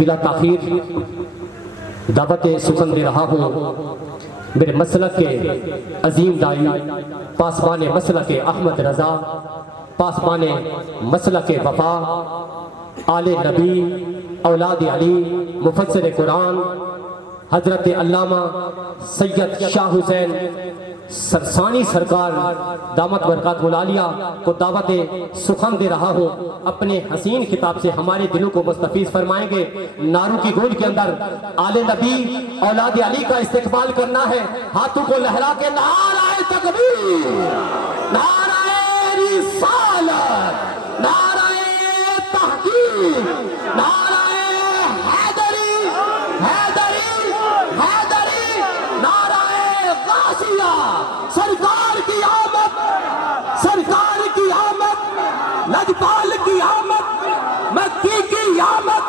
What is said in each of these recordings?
بلا تاخیر دعوت سخن دے رہا ہوں میرے مسلک کے عظیم دائی پاسبان مسلک احمد رضا، پاسبان مسلک وفا، آل نبی، اولاد علی، مفسر قرآن حضرت علامہ سید شاہ حسین سرسانی سرکار دامت برکات العالیہ کو دعوت سخن دے رہا ہوں۔ اپنے حسین خطاب سے ہمارے دلوں کو مستفیض فرمائیں گے۔ نعروں کی گونج کے اندر آل نبی، اولاد علی کا استقبال کرنا ہے۔ ہاتھوں کو لہرا کے نعرہ تکبیر، نعرہ رسالت، نعرہ تحقیق، نعرہ حیدری، حیدری، حیدری، نعرہ غازیہ، سرکار کی آمد، سرکار کی آمد، لجپال کی آمد، مکی کی آمد،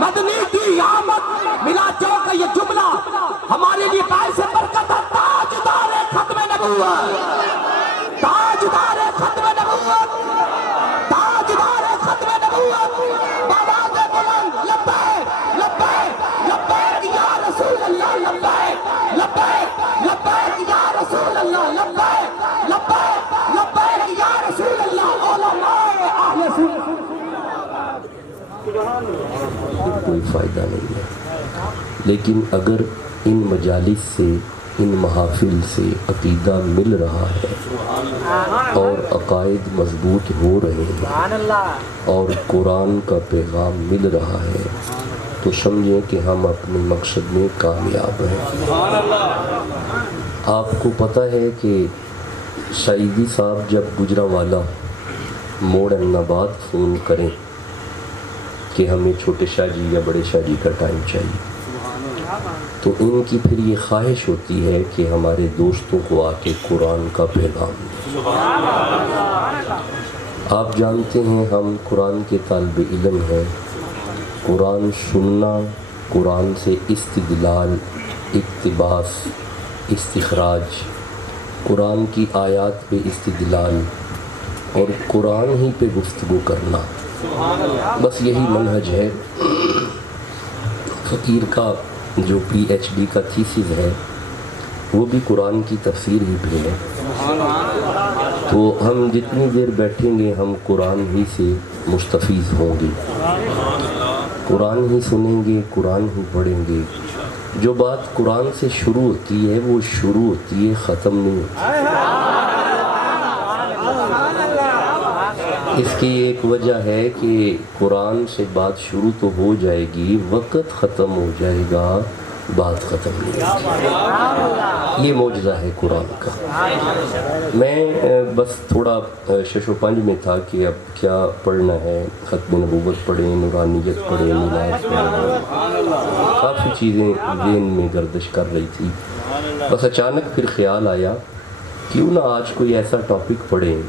مدنی کی آمد۔ ملا چوک کا یہ جملہ ہمارے لیے باعث برکت ہے۔ تاجدار ختم نبوت، تاجدار ختم نبوت، تاجدار ختم نبوت، بابا کے بلند لبیک لبیک لبیک یا رسول اللہ، لبیک لبیک لبیک یا رسول اللہ، لبیک لبیک لبیک یا رسول اللہ۔ علماء اہل سنت کوئی فائدہ نہیں ہے، لیکن اگر ان مجالس سے، ان محافل سے عقیدہ مل رہا ہے اور عقائد مضبوط ہو رہے ہیں اور قرآن کا پیغام مل رہا ہے تو سمجھیں کہ ہم اپنے مقصد میں کامیاب ہیں۔ آپ کو پتہ ہے کہ سعیدی صاحب جب گجرانوالہ موڑ احمدآباد فون کریں کہ ہمیں چھوٹے شاہ جی یا بڑے شاہ جی کا ٹائم چاہیے، تو ان کی پھر یہ خواہش ہوتی ہے کہ ہمارے دوستوں کو آ کے قرآن کا پیغام دیں۔ آپ جانتے ہیں ہم قرآن کے طالب علم ہیں۔ قرآن سننا، قرآن سے استدلال، اقتباس، استخراج، قرآن کی آیات پہ استدلال اور قرآن ہی پہ گفتگو کرنا، بس یہی منہج ہے۔ فقیر کا جو پی ایچ ڈی کا تھیسس ہے وہ بھی قرآن کی تفسیر ہی پہ ہے، تو ہم جتنی دیر بیٹھیں گے ہم قرآن ہی سے مستفیض ہوں گے، قرآن ہی سنیں گے، قرآن ہی پڑھیں گے۔ جو بات قرآن سے شروع ہوتی ہے وہ شروع ہوتی ہے، ختم نہیں ہوتی۔ اس کی ایک وجہ ہے کہ قرآن سے بات شروع تو ہو جائے گی، وقت ختم ہو جائے گا، بات ختم نہیں ہوگی۔ یہ معجزہ ہے قرآن کا۔ میں بس تھوڑا شش و پنج میں تھا کہ اب کیا پڑھنا ہے، ختم نبوت پڑھیں، نورانیت پڑھیں، میلاد پڑھیں، کافی چیزیں ذہن میں گردش کر رہی تھی۔ بس اچانک پھر خیال آیا کیوں نہ آج کوئی ایسا ٹاپک پڑھیں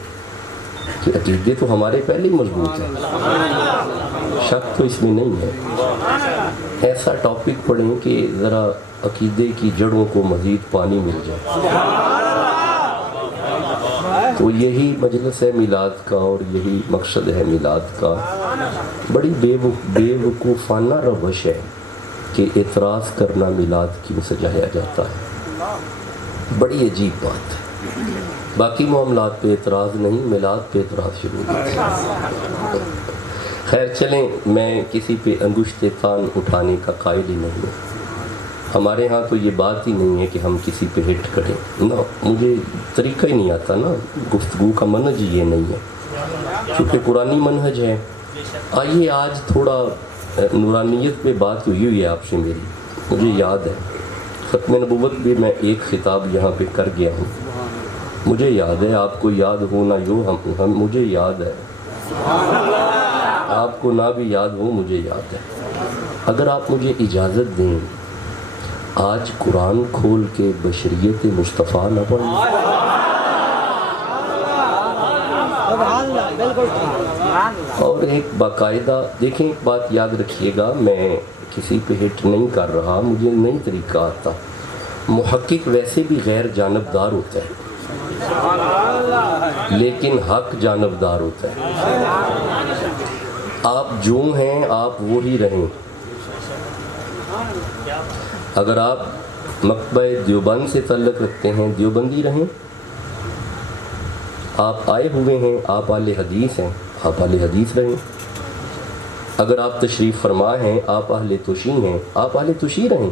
کہ عقیدے تو ہمارے پہلے ہی مضبوط ہیں، شک تو اس میں نہیں ہے، ایسا ٹاپک پڑھیں کہ ذرا عقیدے کی جڑوں کو مزید پانی مل جائے۔ تو یہی مجلس ہے میلاد کا اور یہی مقصد ہے میلاد کا۔ بڑی بے وقوفانہ روش ہے کہ اعتراض کرنا میلاد کیوں سجایا جاتا ہے، بڑی عجیب بات ہے۔ باقی معاملات پہ اعتراض نہیں، میلاد پہ اعتراض شروع ہوتا ہے۔ خیر چلیں، میں کسی پہ انگشت تان اٹھانے کا قائل ہی نہیں ہوں۔ ہمارے ہاں تو یہ بات ہی نہیں ہے کہ ہم کسی پہ ہٹ کریں، نہ مجھے طریقہ ہی نہیں آتا نا، گفتگو کا منہج یہ نہیں ہے، چونکہ قرآنی منہج ہے۔ آئیے آج تھوڑا نورانیت پہ بات ہوئی ہے آپ سے میری، مجھے یاد ہے ختم نبوت بھی میں ایک خطاب یہاں پہ کر گیا ہوں، مجھے یاد ہے، آپ کو یاد ہو نہ ہو، مجھے یاد ہے، آپ کو نہ بھی یاد ہو مجھے یاد ہے۔ اگر آپ مجھے اجازت دیں آج قرآن کھول کے بشریت مصطفیٰ نہ پڑھیں، اور ایک باقاعدہ دیکھیں، ایک بات یاد رکھیے گا، میں کسی پہ ہٹ نہیں کر رہا، مجھے نئی طریقہ آتا، محقق ویسے بھی غیر جانبدار ہوتا ہے لیکن حق جانبدار ہوتا ہے۔ آپ جو ہیں آپ وہی رہیں، اگر آپ مکتبہ دیوبند سے تعلق رکھتے ہیں دیوبندی رہیں، آپ آئے ہوئے ہیں، آپ اہل حدیث ہیں، آپ اہل حدیث رہیں۔ اگر آپ تشریف فرما ہیں، آپ اہل توشی ہیں، آپ اہل توشی رہیں۔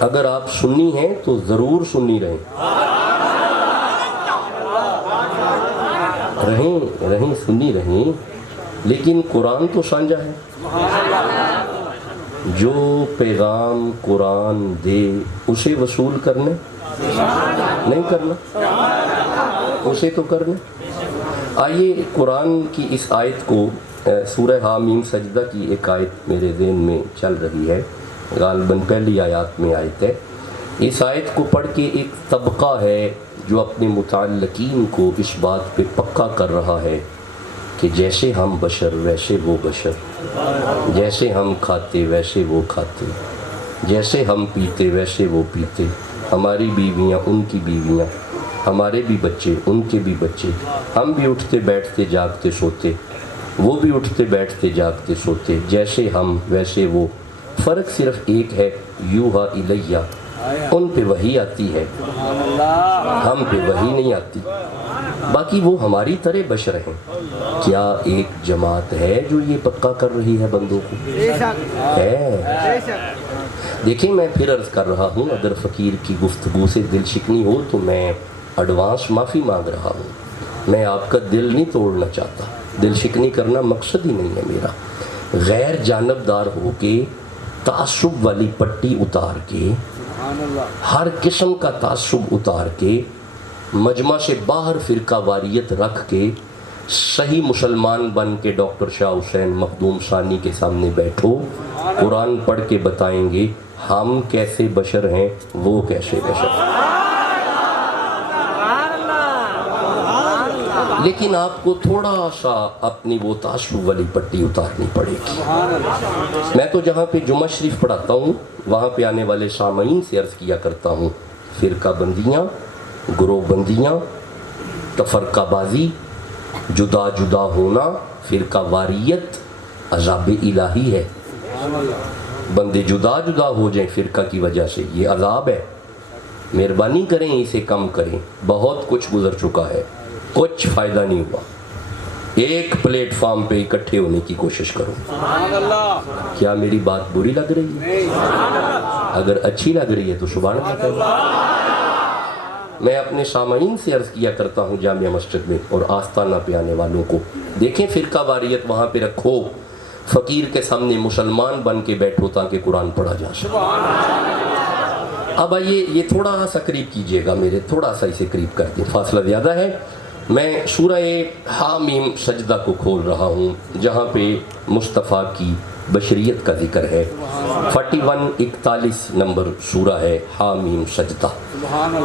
اگر آپ سنی ہیں تو ضرور سنی رہیں سنی رہیں، لیکن قرآن تو سانجا ہے۔ جو پیغام قرآن دے اسے وصول کرنے نہیں کرنا، اسے تو کرنے۔ آئیے قرآن کی اس آیت کو، سورہ حامیم سجدہ کی ایک آیت میرے ذہن میں چل رہی ہے، غالباً پہلی آیات میں آیت ہے۔ اس آیت کو پڑھ کے ایک طبقہ ہے جو اپنے متعلقین کو اس بات پہ پکا کر رہا ہے کہ جیسے ہم بشر ویسے وہ بشر، جیسے ہم کھاتے ویسے وہ کھاتے، جیسے ہم پیتے ویسے وہ پیتے، ہماری بیویاں ان کی بیویاں، ہمارے بھی بچے ان کے بھی بچے، ہم بھی اٹھتے بیٹھتے جاگتے سوتے، وہ بھی اٹھتے بیٹھتے جاگتے سوتے، جیسے ہم ویسے وہ۔ فرق صرف ایک ہے، یوحا الیہ، ان پہ وحی آتی ہے، ہم پہ وحی نہیں آتی، باقی وہ ہماری طرح بشر ہیں۔ کیا ایک جماعت ہے جو یہ پکا کر رہی ہے بندوں کو؟ ہے۔ دیکھیں میں پھر عرض کر رہا ہوں، اگر فقیر کی گفتگو سے دل شکنی ہو تو میں ایڈوانس معافی مانگ رہا ہوں، میں آپ کا دل نہیں توڑنا چاہتا، دل شکنی کرنا مقصد ہی نہیں ہے میرا۔ غیر جانبدار ہو کے، تعصب والی پٹی اتار کے، ہر قسم کا تعصب اتار کے، مجمع سے باہر فرقہ واریت رکھ کے، صحیح مسلمان بن کے ڈاکٹر شاہ حسین مخدوم ثانی کے سامنے بیٹھو، قرآن پڑھ کے بتائیں گے ہم کیسے بشر ہیں، وہ کیسے بشر ہیں۔ لیکن آپ کو تھوڑا سا اپنی وہ تعصب والی پٹی اتارنی پڑے گی۔ میں تو جہاں پہ جمعہ شریف پڑھاتا ہوں وہاں پہ آنے والے سامعین سے عرض کیا کرتا ہوں، فرقہ بندیاں، گروہ بندیاں، تفرقہ بازی، جدا جدا ہونا، فرقہ واریت عذاب الہی ہے۔ بندے جدا جدا ہو جائیں فرقہ کی وجہ سے، یہ عذاب ہے۔ مہربانی کریں اسے کم کریں، بہت کچھ گزر چکا ہے، کچھ فائدہ نہیں ہوا۔ ایک پلیٹ فارم پہ اکٹھے ہونے کی کوشش کرو۔ کیا میری بات بری لگ رہی ہے؟ اگر اچھی لگ رہی ہے تو سبحان اللہ کہو۔ میں اپنے سامعین سے عرض کیا کرتا ہوں جامعہ مسجد میں اور آستانہ پہ آنے والوں کو، دیکھیں فرقہ واریت وہاں پہ رکھو، فقیر کے سامنے مسلمان بن کے بیٹھو تاکہ قرآن پڑھا جا سکے۔ اب آئیے یہ تھوڑا سا قریب کیجئے گا میرے، تھوڑا سا اسے قریب کر دیں، فاصلہ زیادہ ہے۔ میں سورہ حامیم سجدہ کو کھول رہا ہوں جہاں پہ مصطفیٰ کی بشریت کا ذکر ہے۔ 41 نمبر سورہ ہے حامیم سجدہ،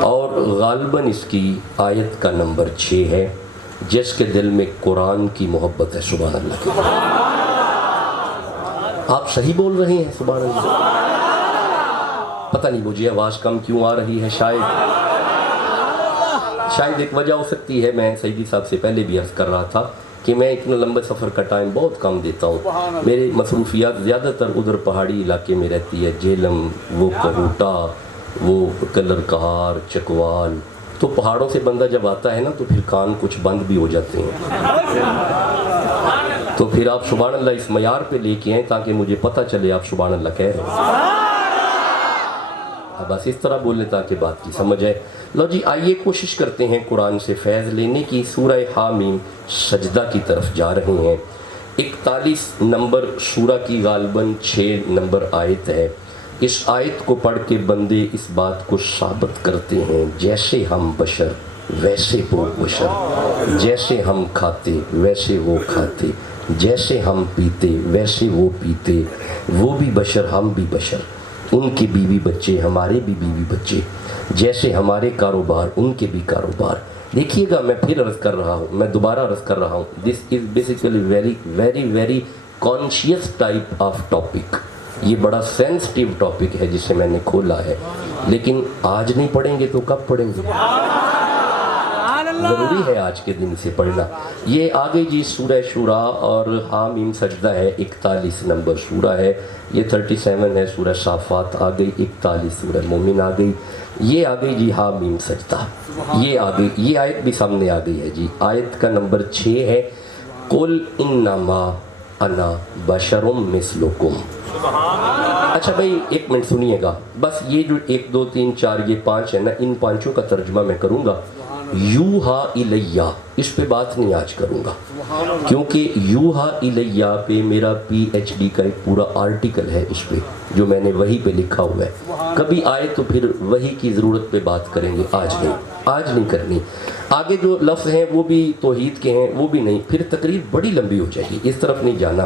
اور غالباً اس کی آیت کا نمبر 6 ہے۔ جس کے دل میں قرآن کی محبت ہے سبحان اللہ کی۔ آپ صحیح بول رہے ہیں سبحان اللہ؟ پتہ نہیں مجھے آواز کم کیوں آ رہی ہے، شاید ایک وجہ ہو سکتی ہے، میں سیدی صاحب سے پہلے بھی عرض کر رہا تھا کہ میں اتنا لمبے سفر کا ٹائم بہت کم دیتا ہوں، میرے مصروفیات زیادہ تر ادھر پہاڑی علاقے میں رہتی ہے، جیلم، وہ کہوٹا، وہ کلر کہار، چکوال، تو پہاڑوں سے بندہ جب آتا ہے نا تو پھر کان کچھ بند بھی ہو جاتے ہیں، تو پھر آپ سبحان اللہ اس معیار پہ لے کے آئیں تاکہ مجھے پتہ چلے آپ سبحان اللہ کہہ رہے ہیں۔ بس اس طرح بولنے تاکہ بات کی سمجھ آئے۔ لو جی آئیے کوشش کرتے ہیں قرآن سے فیض لینے کی۔ سورہ حامیم سجدہ کی طرف جا رہے ہیں۔ 41 نمبر سورہ کی غالباً 6 نمبر آیت ہے۔ اس آیت کو پڑھ کے بندے اس بات کو ثابت کرتے ہیں جیسے ہم بشر ویسے وہ بشر، جیسے ہم کھاتے ویسے وہ کھاتے، جیسے ہم پیتے ویسے وہ پیتے، وہ بھی بشر ہم بھی بشر، ان کے بیوی بچے ہمارے بھی بیوی بچے، جیسے ہمارے کاروبار ان کے بھی کاروبار۔ دیکھیے گا میں پھر عرض کر رہا ہوں، میں دوبارہ عرض کر رہا ہوں، this is basically very conscious type of topic. یہ بڑا سینسٹیو ٹاپک ہے جسے میں نے کھولا ہے، لیکن آج نہیں پڑھیں گے تو کب پڑھیں گے؟ ضروری ہے آج کے دن سے پڑھنا. یہ آگے جی سورہ شورا اور حامیم سجدہ ہے, 41 نمبر سورہ ہے. یہ 37 ہے سورہ صافات آ گئی, 41 سورہ مومن آ گئی. یہ آ گئی جی حامیم سجدہ, یہ آ گئی. یہ آیت بھی سامنے آ گئی ہے جی. آیت کا نمبر 6 ہے قل انما انا بشر مثلکم. اچھا بھائی ایک منٹ سنیے گا, بس یہ جو 1 2 3 4 یہ 5 ہے نا, ان 5 کا ترجمہ میں کروں گا. یوہا الیہ, اس پہ بات نہیں آج کروں گا, کیونکہ یوہا الیہ پہ میرا PhD کا ایک پورا آرٹیکل ہے اس پہ, جو میں نے وہی پہ لکھا ہوا ہے. کبھی آئے تو پھر وہی کی ضرورت پہ بات کریں گے, آج نہیں کرنی. آگے جو لفظ ہیں وہ بھی توحید کے ہیں, وہ بھی نہیں, پھر تقریر بڑی لمبی ہو جائے گی, اس طرف نہیں جانا.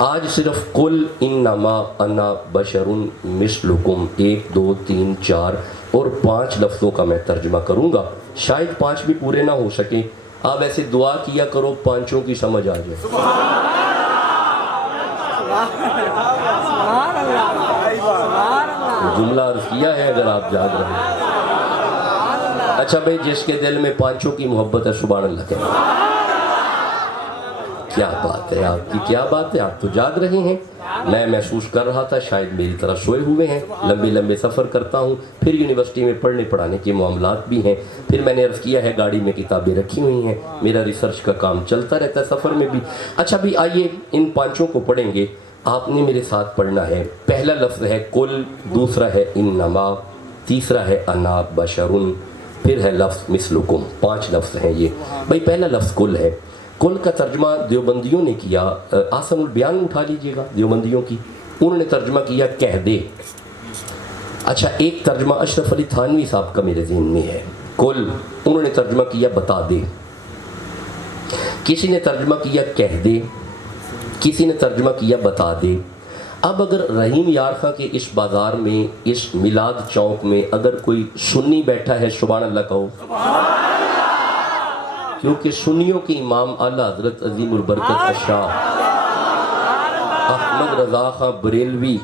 آج صرف قل انما انا بشر مثلکم 1 2 3 4 اور 5 لفظوں کا میں ترجمہ کروں گا. شاید 5 بھی پورے نہ ہو سکے. آپ ایسے دعا کیا کرو 5 کی سمجھ آ جائے. جملہ عرض کیا ہے اگر آپ جاگ رہے ہیں. اچھا بھائی جس کے دل میں 5 کی محبت ہے سبحان اللہ کہیں. کیا بات ہے آپ کی, کیا بات ہے, آپ تو جاگ رہے ہیں. میں محسوس کر رہا تھا شاید میری طرح سوئے ہوئے ہیں. لمبے سفر کرتا ہوں, پھر یونیورسٹی میں پڑھنے پڑھانے کے معاملات بھی ہیں, پھر میں نے عرض کیا ہے گاڑی میں کتابیں رکھی ہوئی ہیں, میرا ریسرچ کا کام چلتا رہتا ہے سفر میں بھی. اچھا بھی آئیے ان 5 کو پڑھیں گے. آپ نے میرے ساتھ پڑھنا ہے. پہلا لفظ ہے قل, دوسرا ہے انما, تیسرا ہے انا بشرن, پھر ہے لفظ مثلکم. 5 لفظ ہیں یہ. بھائی پہلا لفظ قل ہے. قل کا ترجمہ دیوبندیوں نے کیا, آسن البیان اٹھا لیجئے گا دیوبندیوں کی, انہوں نے ترجمہ کیا کہہ دے. اچھا ایک ترجمہ اشرف علی تھانوی صاحب کا میرے ذہن میں ہے, قل انہوں نے ترجمہ کیا بتا دے. کسی نے ترجمہ کیا کہہ دے, کسی نے ترجمہ کیا بتا دے. اب اگر رحیم یار خاں کے اس بازار میں, اس میلاد چوک میں اگر کوئی سنی بیٹھا ہے سبحان اللہ کہو, کیونکہ سنیوں کے امام اعلیٰ حضرت عظیم البرکت الشاہ احمد رضا خاں بریلوی,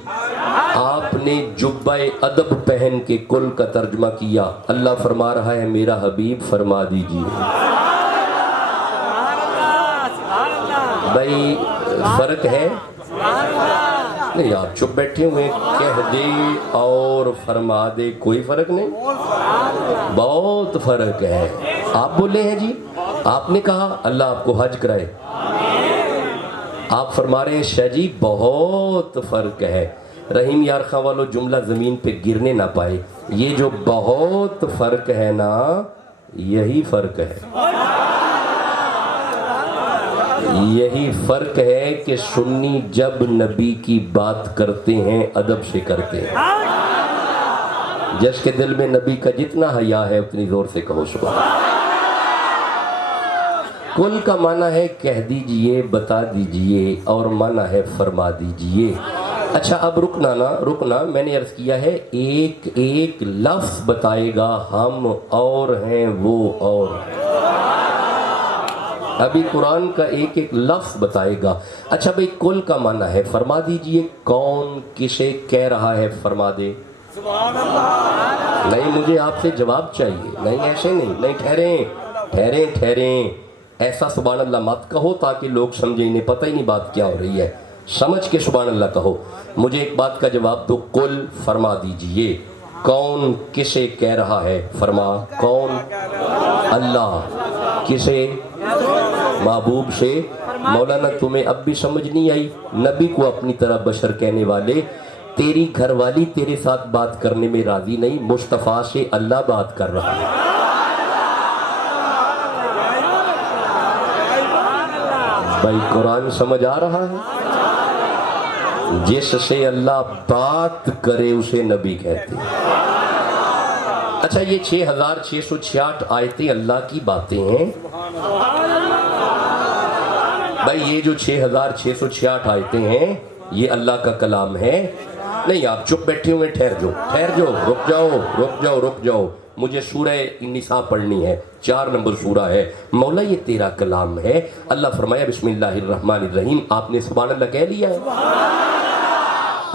آپ نے جبہ ادب پہن کے قل کا ترجمہ کیا. اللہ فرما رہا ہے میرا حبیب فرما دیجیے. بھائی فرق ہے نہیں, آپ چپ بیٹھے ہوئے, کہہ دے اور فرما دے کوئی فرق نہیں, بہت فرق ہے. آپ بولے ہیں جی, آپ نے کہا اللہ آپ کو حج کرائے, آپ فرما رہے ہیں شاہ جی بہت فرق ہے. رحیم یار خاں والو جملہ زمین پہ گرنے نہ پائے. یہ جو بہت فرق ہے نا, یہی فرق ہے. یہی فرق ہے کہ سنی جب نبی کی بات کرتے ہیں ادب سے کرتے ہیں. جس کے دل میں نبی کا جتنا حیا ہے اتنی زور سے کہو سبحان اللہ. قل کا معنی ہے کہہ دیجئے, بتا دیجئے, اور معنی ہے فرما دیجئے. اچھا اب رکنا, میں نے عرض کیا ہے ایک ایک لفظ بتائے گا, ہم اور ہیں وہ اور. ابھی قرآن کا ایک ایک لفظ بتائے گا. اچھا بھئی قل کا معنی ہے فرما دیجئے, کون کسے کہہ رہا ہے فرما دے. نہیں مجھے آپ سے جواب چاہیے, نہیں ایسے نہیں, ٹھہریں. ایسا سبحان اللہ مت کہو تاکہ لوگ سمجھیں انہیں پتہ ہی نہیں بات کیا ہو رہی ہے. سمجھ کے سبحان اللہ کہو. مجھے ایک بات کا جواب دو, قل فرما دیجئے, کون کسے کہہ رہا ہے فرما. کون؟ اللہ. کسے؟ محبوب سے. مولانا تمہیں اب بھی سمجھ نہیں آئی؟ نبی کو اپنی طرح بشر کہنے والے, تیری گھر والی تیرے ساتھ بات کرنے میں راضی نہیں, مصطفیٰ سے اللہ بات کر رہا ہے. بھائی قرآن سمجھ آ رہا ہے؟ جس سے اللہ بات کرے اسے نبی کہتے ہیں. اچھا یہ 6666 آیتیں اللہ کی باتیں ہیں. بھائی یہ جو 6666 آیتیں ہیں یہ اللہ کا کلام ہے. نہیں آپ چپ بیٹھے ہوئے, ٹھہر جاؤ, رک جاؤ. مجھے سورہ النساء پڑھنی ہے, 4 نمبر سورہ ہے. مولا یہ تیرا کلام ہے. اللہ فرمایا بسم اللہ الرحمن الرحیم. آپ نے سبحان اللہ کہہ لیا ہے,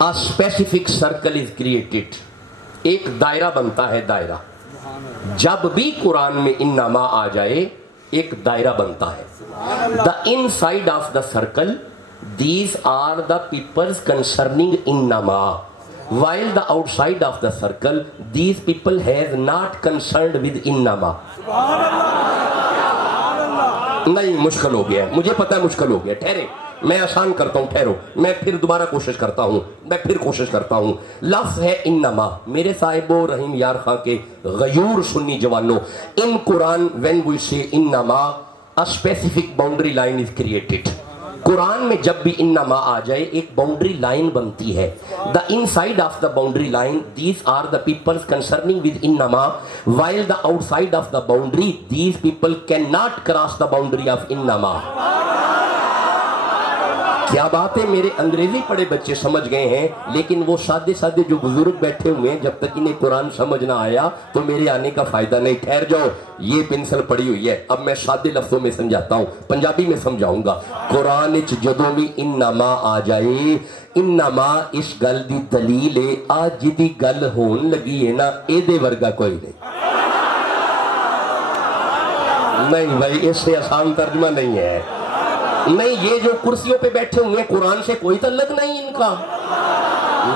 a specific circle is created, ایک دائرہ بنتا ہے دائرہ. جب بھی قرآن میں انما آ جائے ایک دائرہ بنتا ہے. The inside of the circle these are the peoples concerning انما, while the outside of the circle these people have not concerned with انما. نہیں مشکل ہو گیا ہے, مجھے پتہ ہے مشکل ہو گیا, ٹھہرے میں آسان کرتا ہوں, ٹھہرو میں پھر دوبارہ کوشش کرتا ہوں. لفظ ہے انما. میرے صاحب و رحیم یار خان کے غیور سنی جوانوں, in Quran when we say انما a specific boundary line is created. قرآن میں جب بھی انما آ جائے ایک باؤنڈری لائن بنتی ہے. The inside of the boundary line these are the peoples concerning with انما, while the outside of the boundary these people can not cross the boundary of انما. کیا بات ہے, میرے انگریزی پڑھے بچے سمجھ گئے ہیں, لیکن وہ سادے سادے جو بزرگ بیٹھے ہوئے ہیں جب تک انہیں قرآن سمجھ نہ آیا تو میرے آنے کا فائدہ نہیں. ٹھہر جاؤ, یہ پنسل پڑی ہوئی ہے, اب میں سادے لفظوں میں سمجھاتا ہوں, پنجابی میں سمجھاؤں گا. قرآن وچ جدوں بھی انما آ جائے, انما اس گل دی دلیل ہے آج جدی گل ہون لگی ہے نا اے دے ورگا کوئی نہیں بھائی, اس سے آسان ترجمہ نہیں ہے. نہیں, یہ جو کرسیوں پہ بیٹھے ہوئے ہیں قرآن سے کوئی تعلق نہیں ان کا.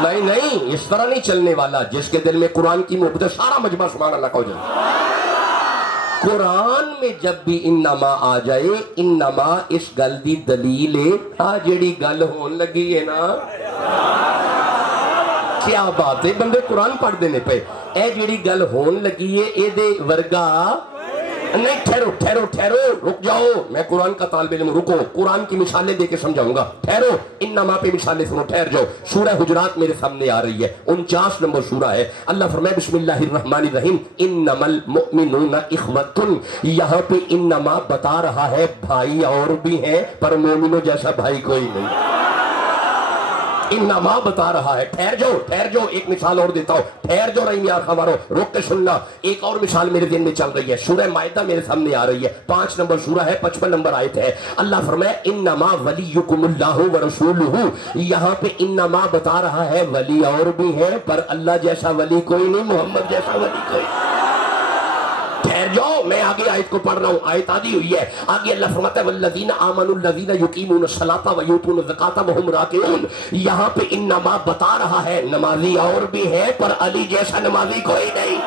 نہیں, اس طرح نہیں چلنے والا. جس کے دل میں قرآن کی محبت ہے سارا مجمع سبحان اللہ کہو جائے. قرآن میں جب بھی انما آ جائے, انما اس گل دی دلیل ہے آ جیڑی گل ہون لگی ہے نا. کیا بات ہے, بندے قرآن پڑھ دینے پہ اے جیڑی گل ہون لگی ہے اے دے ورگا نہیں. ٹھہرو رک جاؤ, میں قرآن کا طالب علم, رکو قرآن کی مثالیں دے کے سمجھاؤں گا. ٹھہرو, انما پہ مثالیں سنو, ٹھہر جاؤ. سورہ حجرات میرے سامنے آ رہی ہے, 49 نمبر سورہ ہے. اللہ فرمائے بسم اللہ الرحمن الرحیم انما المؤمنون اخوۃ. یہاں پہ انما بتا رہا ہے بھائی اور بھی ہیں پر مومنوں جیسا بھائی کوئی نہیں. انما بتا رہا ہے. ٹھہر جاؤ, ایک مثال اور دیتا ہوں. ٹھہر جاؤ رحیم یار ہمارو, رک کے سننا. ایک اور مثال میرے ذہن میں چل رہی ہے, سورہ مائدہ میرے سامنے آ رہی ہے, 5 نمبر سورہ ہے, 55 نمبر آیت ہے. اللہ فرمائے انما ولیکم اللہ ورسولہ. یہاں پہ انما بتا رہا ہے ولی اور بھی ہیں پر اللہ جیسا ولی کوئی نہیں, محمد جیسا ولی کوئی نہیں. ٹھہر جاؤ, میں آگے آیت کو پڑھ رہا ہوں, آیت آدھی ہوئی ہے. آگے اللہ فرماتا ہے والذین آمنوا الذین یقیمون الصلاۃ ویؤتون الزکاۃ وہم راکعون. یہاں پہ انما بتا رہا ہے نمازی اور بھی ہے پر علی جیسا نمازی کوئی نہیں.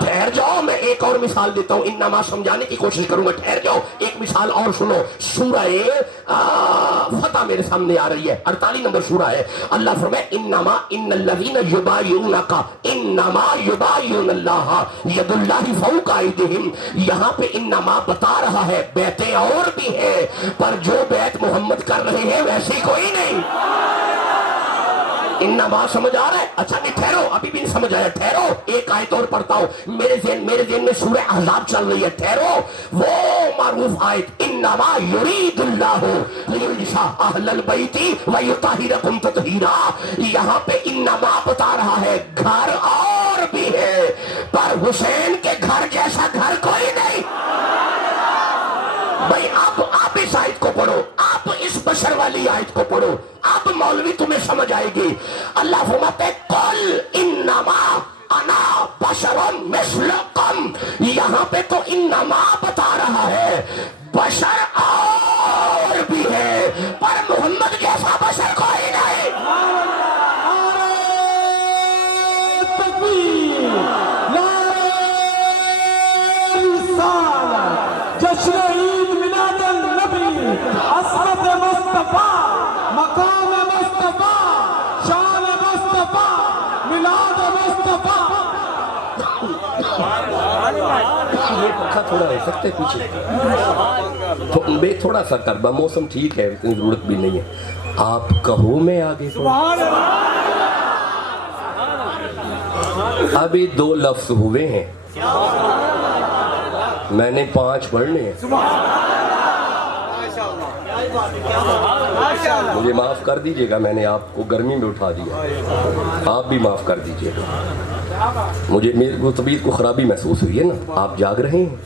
ٹھہر جاؤ, میں ایک اور مثال دیتا ہوں, انما سمجھانے کی کوشش کروں گا. ٹھہر جاؤ, ایک مثال اور سنو. سورہ فتح میرے سامنے آ رہی ہے, 48 نمبر سورہ ہے. اللہ فرمائے انما ان الذین یبایعونک انما یبایعون اللہ ید اللہ فوق ایدیہم. یہاں پہ انما بتا رہا ہے بیعتیں اور بھی ہیں پر جو بیعت محمد کر رہے ہیں ویسی کوئی نہیں. انما سمجھ آ رہا ہے؟ اچھا نہیں, ٹھہرو, ابھی بھی نہیں سمجھ آیا. ٹھہرو, ایک آیت اور پڑھتا ہوں, میرے ذہن میں سورہ احزاب چل رہی ہے. ٹھہرو, وہ معروف آیت انما یرید اللہ لیجزی اہل البیت ویطہرکم تطہیرا. یہاں پہ انما بتا رہا ہے گھر اور بھی ہے پر حسین کے گھر جیسا گھر کوئی نہیں. بھائی آپ اس آیت کو پڑھو, آپ اس بشر والی آیت کو پڑھو, آپ مولوی تمہیں سمجھ آئے گی. اللہ فرماتے ہیں قل انما انا بشر مثلکم. یہاں پہ تو انما بتا رہا ہے بشر اور بھی ہے پر محمد جیسا بشر کوئی نہیں. جشن عید میلاد النبی, عصمت مصطفیٰ, مقام مصطفیٰ, شان مصطفیٰ, میلاد مصطفیٰ. یہ پنکھا تھوڑا رہ سکتے پیچھے, میں تھوڑا سا کربا, موسم ٹھیک ہے, اتنی ضرورت بھی نہیں ہے. آپ کہو میں آگے ابھی 2 لفظ ہوئے ہیں, میں نے 5 پڑھنے ہیں. مجھے معاف کر دیجئے گا, میں نے آپ کو گرمی میں اٹھا دیا, آپ بھی معاف کر دیجئے گا. مجھے میری طبیعت کو خرابی محسوس ہوئی ہے نا, آپ جاگ رہے ہیں.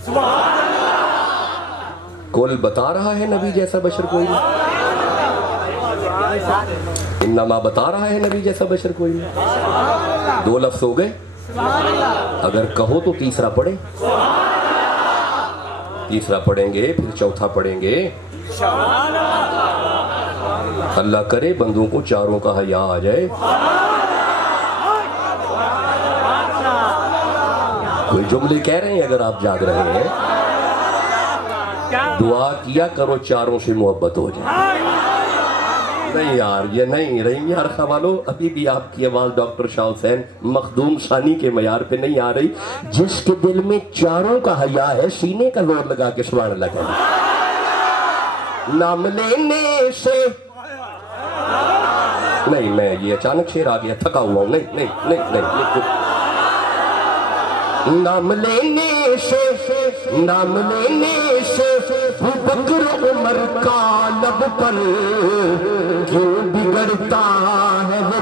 کل بتا رہا ہے نبی جیسا بشر کوئی نہیں, انما بتا رہا ہے نبی جیسا بشر کوئی نہیں. دو لفظ ہو گئے. اگر کہو تو تیسرا پڑھیں. تیسرا پڑھیں گے پھر چوتھا پڑھیں گے. اللہ کرے بندوں کو چاروں کا حیا آ جائے. کوئی جملے کہہ رہے ہیں اگر آپ جاگ رہے ہیں. دعا کیا کرو چاروں سے محبت ہو جائے. نہیں یار یہ نہیں رحیم یار خوالو ابھی بھی آپ کی آواز ڈاکٹر شاہ حسین مخدوم ثانی کے معیار پہ نہیں آ رہی. جس کے دل میں چاروں کا حیا ہے سینے کا زور لگا کے سبحان اللہ کہہ. نام لینے سے نہیں میں یہ اچانک شعر آ گیا تھکا ہوا ہوں. نہیں نہیں نہیں نہیں نام لینے سے بکر عمر کا لب پر کیوں بگڑتا ہے وہ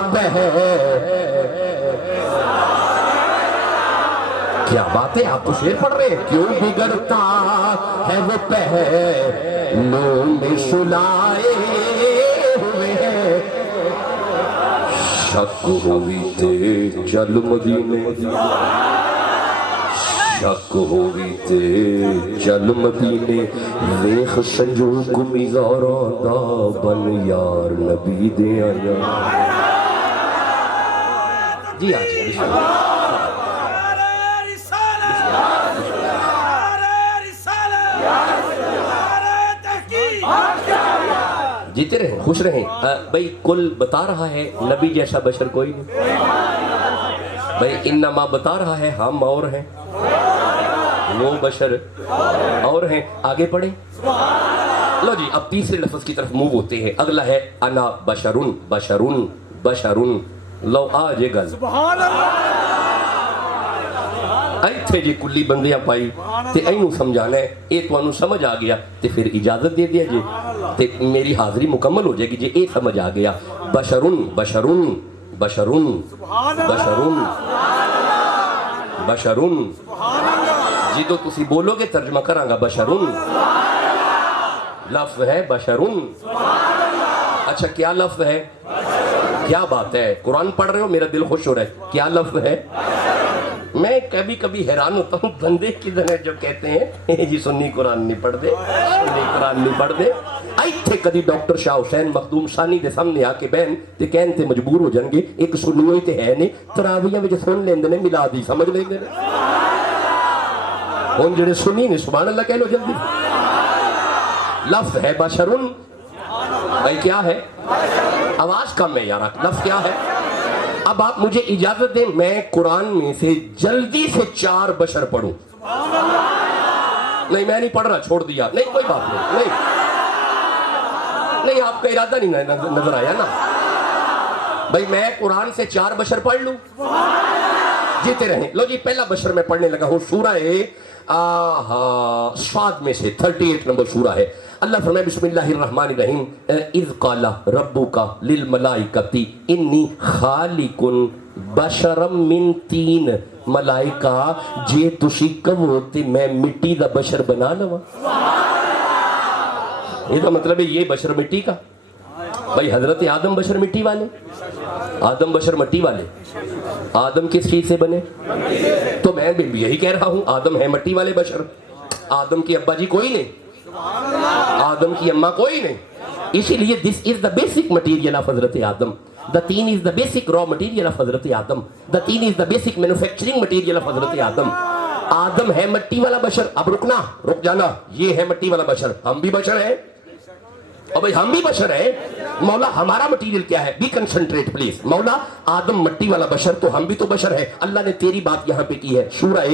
کیا بات ہے آپ تو شعر پڑھ رہے ہیں. کیوں بگڑتا ہے وہ پہلو میں سلائے ہوئے شک ہوئی تے چل مدینے. شک ہوئی تے چل مدینے ویخ سنجو کمی زاران دا بن یار نبی دے آیا. جی آج جیتے رہیں خوش رہیں. بھئی کل بتا رہا ہے نبی جیسا بشر کوئی نہیں. بھئی انما بتا رہا ہے ہم اور ہیں وہ بشر اور ہیں. آگے پڑھیں. لو جی اب تیسرے لفظ کی طرف موو ہوتے ہیں. اگلا ہے انا بشرن بشرن بشرن. لو آجے گل ایتھے جی کلی بندیاں پائی تے اینو سمجھانا ہے. اے تو انو سمجھ آ گیا تے پھر اجازت دے دیا جی تے میری حاضری مکمل ہو جائے گی. جی اے سمجھ آ گیا بشرن بشرن بشرن بشرن بشرن. جی تو تسی بولو گے ترجمہ کراں گا. بشرن لفظ ہے بشرن. اچھا کیا لفظ ہے؟ کیا بات ہے قرآن پڑھ رہے ہو میرا دل خوش ہو رہا ہے. کیا لفظ ہے؟ میں کبھی کبھی حیران ہوتا ہوں بندے کدھر ہیں جو کہتے ہیں جی سنی قرآن نہیں پڑھ دے سنی قرآن نہیں پڑھ دے. ایتھے کدی ڈاکٹر شاہ حسین مخدوم ثانی دے سامنے آ کے بہن تے کہن تے مجبور ہو جان گے ایک سنی ہوئی تے ہے نہیں تراویاں وچ سن لیندے نے میلاد ہی سمجھ لیندے نے. ہن جڑے سنی نے سبحان اللہ کہہ لو جلدی. لفظ ہے بشرن. بھائی کیا ہے؟ آواز کم ہے یار. لفظ کیا ہے؟ اب آپ مجھے اجازت دیں میں قرآن میں سے جلدی سے 4 بشر پڑھوں. نہیں میں نہیں پڑھ رہا چھوڑ دیا. نہیں کوئی بات نہیں. نہیں آپ کا ارادہ نہیں نظر آیا نا. بھائی میں قرآن سے 4 بشر پڑھ لوں. جیتے رہیں. لو جی پہلا بشر میں پڑھنے لگا ہوں. سورہ صاد میں سے 38 نمبر سورہ ہے. اللہ فرمائے بسم اللہ الرحمن الرحیم اذ قال ربک للملائکۃ انی خالق بشرا من طین. ملائکہ جے تسی کہو تے میں مٹی دا بشر بنا لواں. یہ تو مطلب ہے یہ بشر مٹی کا. بھائی حضرت آدم بشر مٹی والے. آدم بشر مٹی والے. آدم کس چیز سے بنے؟ تو میں بھی یہی کہہ رہا ہوں آدم ہے مٹی والے بشر. آدم کی ابا جی کوئی نہیں. آدم کی اماں کوئی نہیں. اسی لیے this is the basic material of حضرت آدم. The teen is the basic raw material of حضرت آدم. The teen is the basic manufacturing material of حضرت آدم. آدم ہے مٹی والا بشر. اب رکنا رک جانا. یہ ہے مٹی والا بشر. ہم بھی بشر ہیں. اور بھئی ہم بھی بشر ہیں. مولا ہمارا مٹیریل کیا ہے؟ Be concentrate please. مولا آدم مٹی والا بشر تو ہم بھی تو بشر ہے. اللہ نے تیری بات یہاں پہ کی ہے. سورہ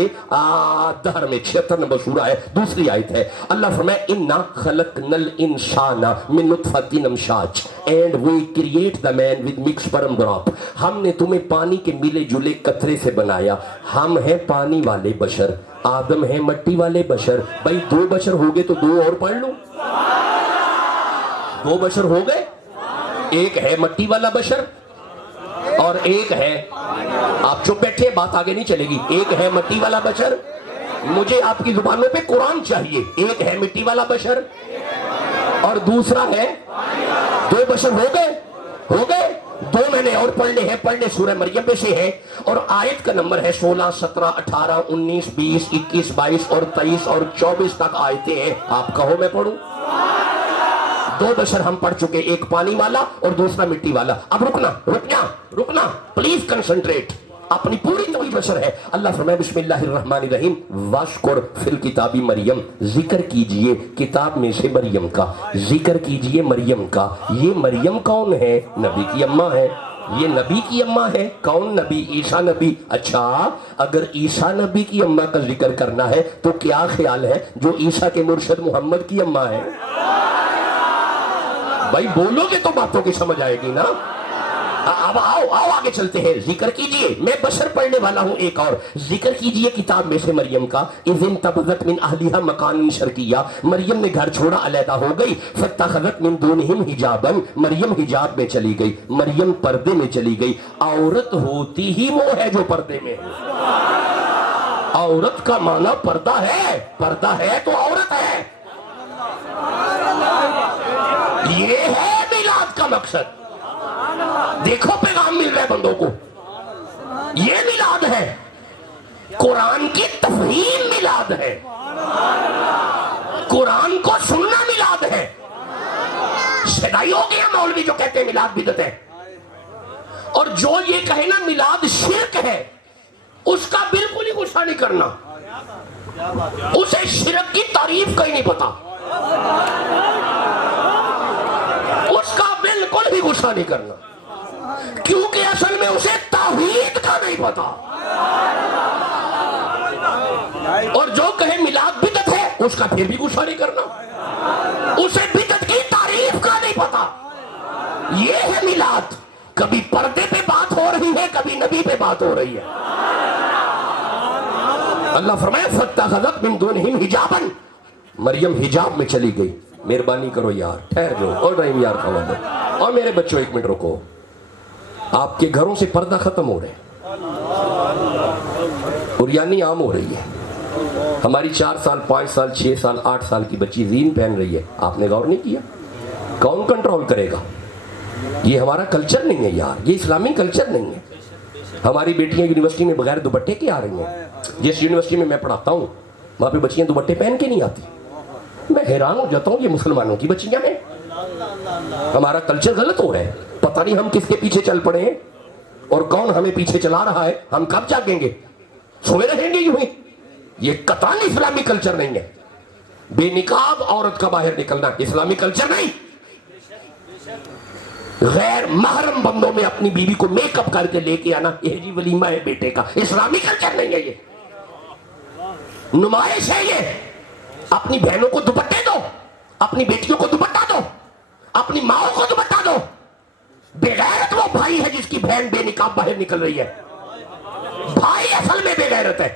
دہر میں 76 نمبر سورہ ہے. دوسری آیت ہے. اللہ فرمائے اِنَّا خَلَقْنَا الْإِنسَانَ مِن نُطْفَةٍ أَمْشَاجٍ and we create the man with mixed sperm drop. ہم نے تمہیں پانی کے ملے جلے قطرے سے بنایا. ہم ہیں پانی والے بشر. آدم ہیں مٹی والے بشر. بھائی 2 بشر ہو گئے تو 2 اور پڑھ لوں. 2 بشر ہو گئے. ایک ہے مٹی والا بشر اور ایک ہے. آپ چپ بیٹھے بات آگے نہیں چلے گی. ایک ہے مٹی والا بشر. مجھے آپ کی زبانوں پہ قرآن چاہیے. ایک ہے مٹی والا بشر اور دوسرا ہے. 2 بشر ہو گئے. ہو گئے. دو میں نے اور پڑھنے ہیں، پڑھنے سورہ مریم میں سے ہیں، اور آیت کا نمبر ہے 16 17 18 19 20 21 22 اور 23 اور 24 تک آیتیں ہیں۔ آپ کہو میں پڑھوں؟ دو بشر ہم پڑھ چکے، ایک پانی والا اور دوسرا مٹی والا۔ اب رکنا پلیز کنسنٹریٹ، اپنی پوری توجہ بشر ہے۔ اللہ فرمائے بسم اللہ الرحمن الرحیم واشکر فی الکتاب مریم، ذکر کیجئے کتاب میں سے مریم کا، ذکر کیجئے مریم کا۔ یہ مریم کون ہے؟ نبی کی اماں ہے۔ یہ نبی کی اماں ہے، کون نبی؟ عیسیٰ نبی۔ اچھا، اگر عیسیٰ نبی کی اماں کا ذکر کرنا ہے تو کیا خیال ہے جو عیسیٰ کے مرشد محمد کی اماں ہے؟ بھائی بولو گے تو باتوں کی سمجھ آئے گی نا۔ اب آؤ آگے چلتے ہیں۔ ذکر کیجئے، میں بشر پڑھنے والا ہوں ایک اور، ذکر کیجئے کتاب میں سے مریم کا۔ اذ انتبذت من اہلہا مکانا شرقیہ، مریم نے گھر چھوڑا، علیحدہ ہو گئی۔ فاتخذت من دونہم حجابا، مریم حجاب میں چلی گئی، مریم پردے میں چلی گئی۔ عورت ہوتی ہی وہ ہے جو پردے میں ہے۔ عورت کا معنی پردہ ہے، پردہ ہے تو عورت ہے۔ یہ ہے میلاد کا مقصد۔ دیکھو پیغام مل رہا ہے بندوں کو، یہ میلاد ہے، قرآن کی تفہیم میلاد ہے، قرآن کو سننا میلاد ہے۔ شدائی ہو گیا مولوی جو کہتے ہیں میلاد بدعت ہے، اور جو یہ کہے نا میلاد شرک ہے، اس کا بالکل ہی غصہ نہیں کرنا، اسے شرک کی تعریف کا ہی نہیں پتا، اس کا بالکل بھی غصہ نہیں کرنا، کیونکہ اصل میں اسے توحید کا نہیں پتا۔ اور جو کہے میلاد بدعت ہے، اس کا پھر بھی غصہ نہیں کرنا، اسے بدعت کی تعریف کا نہیں پتا۔ یہ ہے میلاد، کبھی پردے پہ بات ہو رہی ہے، کبھی نبی پہ بات ہو رہی ہے۔ اللہ فرمائے فاتخذت من دونہم حجابا، مریم حجاب میں چلی گئی۔ مہربانی کرو یار، ٹھہر جاؤ، اور رحیم یار کا وعدہ۔ اور میرے بچوں ایک منٹ رکو، آپ کے گھروں سے پردہ ختم ہو رہے ہیں، عریانی عام ہو رہی ہے۔ ہماری 4 سال 5 سال 6 سال 8 سال کی بچی زین پہن رہی ہے، آپ نے غور نہیں کیا؟ کون کنٹرول کرے گا؟ یہ ہمارا کلچر نہیں ہے یار، یہ اسلامی کلچر نہیں ہے۔ ہماری بیٹیاں یونیورسٹی میں بغیر دوپٹے کے آ رہی ہیں۔ جس یونیورسٹی میں میں پڑھاتا ہوں وہاں پہ بچیاں دوپٹے پہن کے نہیں آتی، میں حیران ہو جاتا ہوں، یہ مسلمانوں کی بچیاں ہیں۔ ہمارا کلچر غلط ہو رہا ہے، پتہ نہیں ہم کس کے پیچھے چل پڑے ہیں اور کون ہمیں پیچھے چلا رہا ہے۔ ہم کب جاگیں گے؟ سوئے رہیں گے یوں ہی؟ یہ قطعاً اسلامی کلچر نہیں ہے۔ بے نقاب عورت کا باہر نکلنا اسلامی کلچر نہیں۔ غیر محرم بندوں میں اپنی بیوی کو میک اپ کر کے لے کے آنا، یہ جی ولیمہ ہے بیٹے کا، اسلامی کلچر نہیں ہے، یہ نمائش ہے۔ یہ اپنی بہنوں کو دوپٹے دو، اپنی بیٹیوں کو دوپٹہ دو، اپنی ماؤں کو دوپٹہ دو۔ بے غیرت وہ بھائی ہے جس کی بہن بے نقاب باہر نکل رہی ہے، بھائی اصل میں بے غیرت ہے۔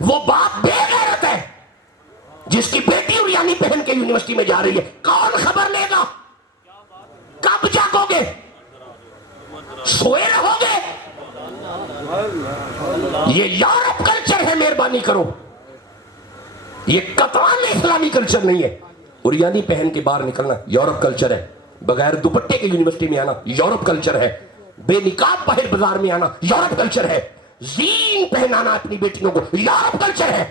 وہ باپ بے غیرت ہے جس کی بیٹی عریانی پہن کے یونیورسٹی میں جا رہی ہے۔ کون خبر لے گا؟ کب جاگو گے؟ سوئے رہو گے؟ یہ یورپ کلچر ہے، مہربانی کرو، یہ قطعاً اسلامی کلچر نہیں ہے۔ عریانی پہن کے باہر نکلنا یورپ کلچر ہے، بغیر دوپٹے کے یونیورسٹی میں آنا یورپ کلچر ہے، بے نقاب باہر بازار میں آنا یورپ کلچر ہے، زین پہنانا اپنی بیٹیوں کو یورپ کلچر ہے،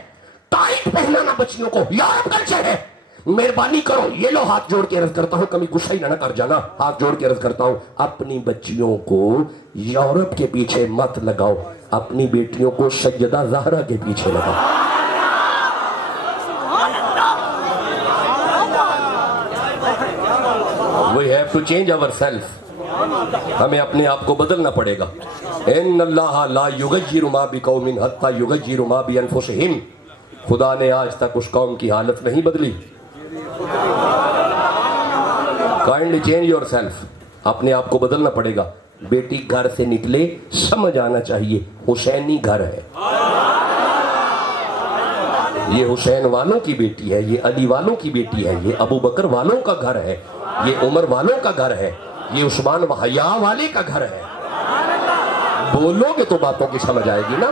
ٹائٹ پہنانا بچیوں کو یورپ کلچر ہے۔ مہربانی کرو، یہ لو ہاتھ جوڑ کے عرض کرتا ہوں، کبھی غصہ ہی نہ کر جانا، ہاتھ جوڑ کے عرض کرتا ہوں، اپنی بچیوں کو یورپ کے پیچھے مت لگاؤ، اپنی بیٹیوں کو سیدہ زہرا کے پیچھے لگاؤ۔ We have to change ourselves، ہمیں اپنے آپ کو بدلنا پڑے گا۔ ان اللہ لا یغیر ما بقوم حتی یغیروا ما بانفسہم، خدا نے آج تک اس قوم کی حالت نہیں بدلی۔ کائنڈلی چینج یور سیلف، اپنے آپ کو بدلنا پڑے گا۔ بیٹی گھر سے نکلے سمجھ آنا چاہیے حسینی گھر ہے، یہ حسین والوں کی بیٹی ہے، یہ علی والوں کی بیٹی ہے، یہ ابو بکر والوں کا گھر ہے، یہ عمر والوں کا گھر ہے، یہ عثمان و حیا والے کا گھر ہے۔ بولو گے تو باتوں کی سمجھ آئے گی نا۔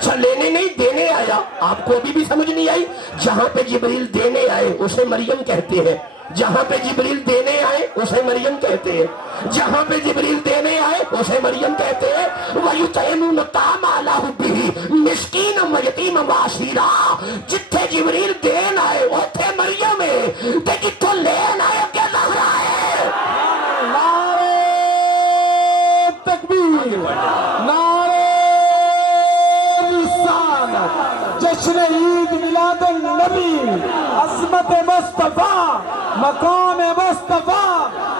اچھا لینے نہیں دینے آیا، آپ کو ابھی بھی سمجھ نہیں آئی؟ جہاں پہ جبریل دینے آئے اسے مریم کہتے ہیں، جہاں پہ جبریل دینے آئے اسے مریم کہتے ہیں، جہاں پہ جبریل دینے آئے اسے مریم کہتے ہیں۔ وَيُطْعِمُونَ الطَّعَامَ عَلَىٰ حُبِّهِ مِسْكِینًا وَیتیمًا وَاسِیرًا۔ جتھے جبریل دین آئے اتھے مریم ہے، تے جتھوں لین آئے کہ زہرا ہے۔ نعرہ تکبیر، نعرہ رسالت، جشن عید میلاد النبی، عظمت مصطفیٰ، مقام مصطفیٰ،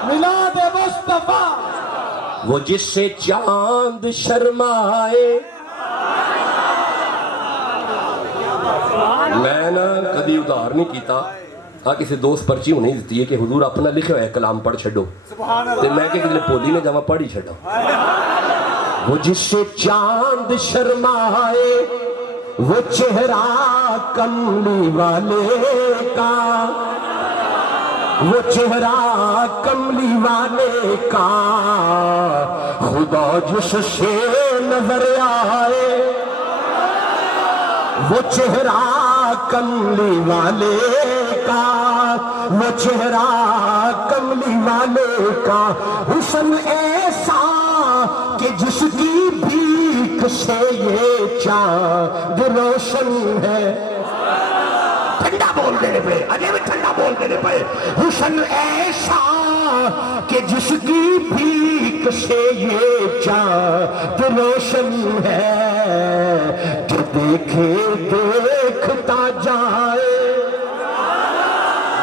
میلاد مصطفیٰ۔ وہ جس سے چاند شرمائے، میں نا کدی ادھار نہیں کیتا، ہاں کسی دوست پرچی نہیں دیتی ہے کہ حضور اپنا لکھے ہوئے کلام پڑھ چھڑو، تو میں کہ کسی پولی نے جمع پڑھ ہی چھڑا۔ وہ جس سے چاند شرمائے، وہ چہرہ کملی والے کا، وہ چہرہ کملی والے کا، خدا جس سے نظر آئے، وہ چہرہ کملی والے کا، وہ چہرہ کملی والے کا، حسن ایسا کہ جس کی بھیک سے یہ چاند روشن ہے۔ ٹھنڈا بول دینے پہ، اجے بھی ٹھنڈا بول دینے پہ، حسن ایسا کہ جس کی بھیک سے یہ چاند روشن ہے، کہ دیکھے دیکھتا جائے،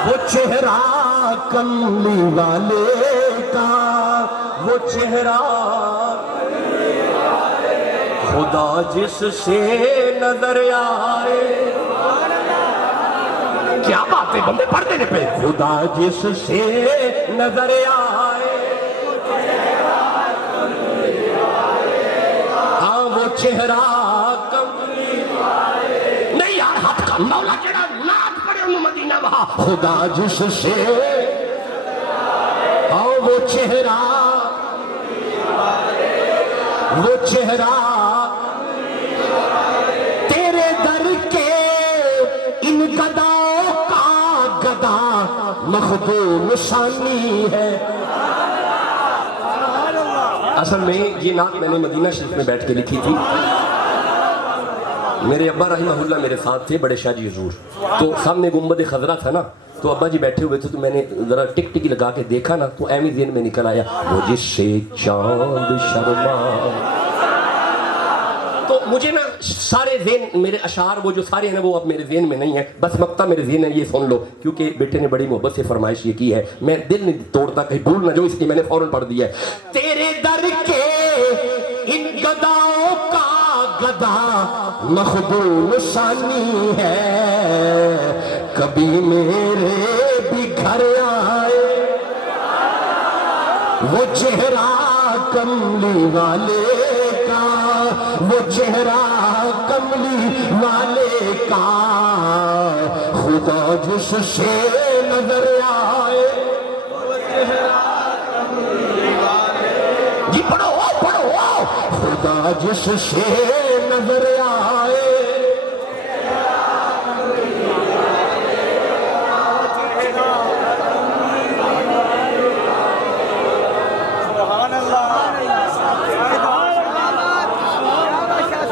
وہ چہرہ کملی والے کا، وہ چہرہ خدا جس سے نظر آئے۔ کیا بات ہے بندے پڑھ دینے پہ، خدا جس سے نظر آئے، ہاں وہ چہرہ کملی والے، نہیں یار ہاتھ کا مولا جڑا نعت پڑھے انہوں مدینہ وہاں، خدا جس سے ہاں وہ چہرہ، وہ چہرہ تیرے در کے ان گداؤں کا گدا مخدوم ثانی ہے۔ اصل میں یہ نعت میں نے مدینہ شریف میں بیٹھ کے لکھی تھی، میرے ابا رحمہ اللہ میرے ساتھ تھے، بڑے شاہ جی حضور، تو سامنے گنبد خضرا تھا نا، تو ابا جی بیٹھے ہوئے تھے، تو میں نے ذرا ٹک ٹکی لگا کے دیکھا نا، تو ایمی ذہن میں نکل آیا، وہ جس سے چاند شرما۔ تو مجھے نا سارے ذہن میرے اشعار وہ جو سارے ہیں وہ اب میرے ذہن میں نہیں ہیں، بس مقطع میرے ذہن ہے، یہ سن لو، کیونکہ بیٹے نے بڑی محبت سے فرمائش یہ کی ہے، میں دل نہیں توڑتا کہیں بھول نہ جو، اس لیے میں نے فوراً پڑھ دیا ہے۔ تیرے در کے ان گداؤں کا گدا مخدوم ثانی ہے، کبھی میرے بھی گھر آئے، وہ چہرہ کملی والے کا، وہ چہرہ کملی والے کا، خدا جس سے نظر آئے، جی پڑھو پڑھو، خدا جس سے نظر آئے،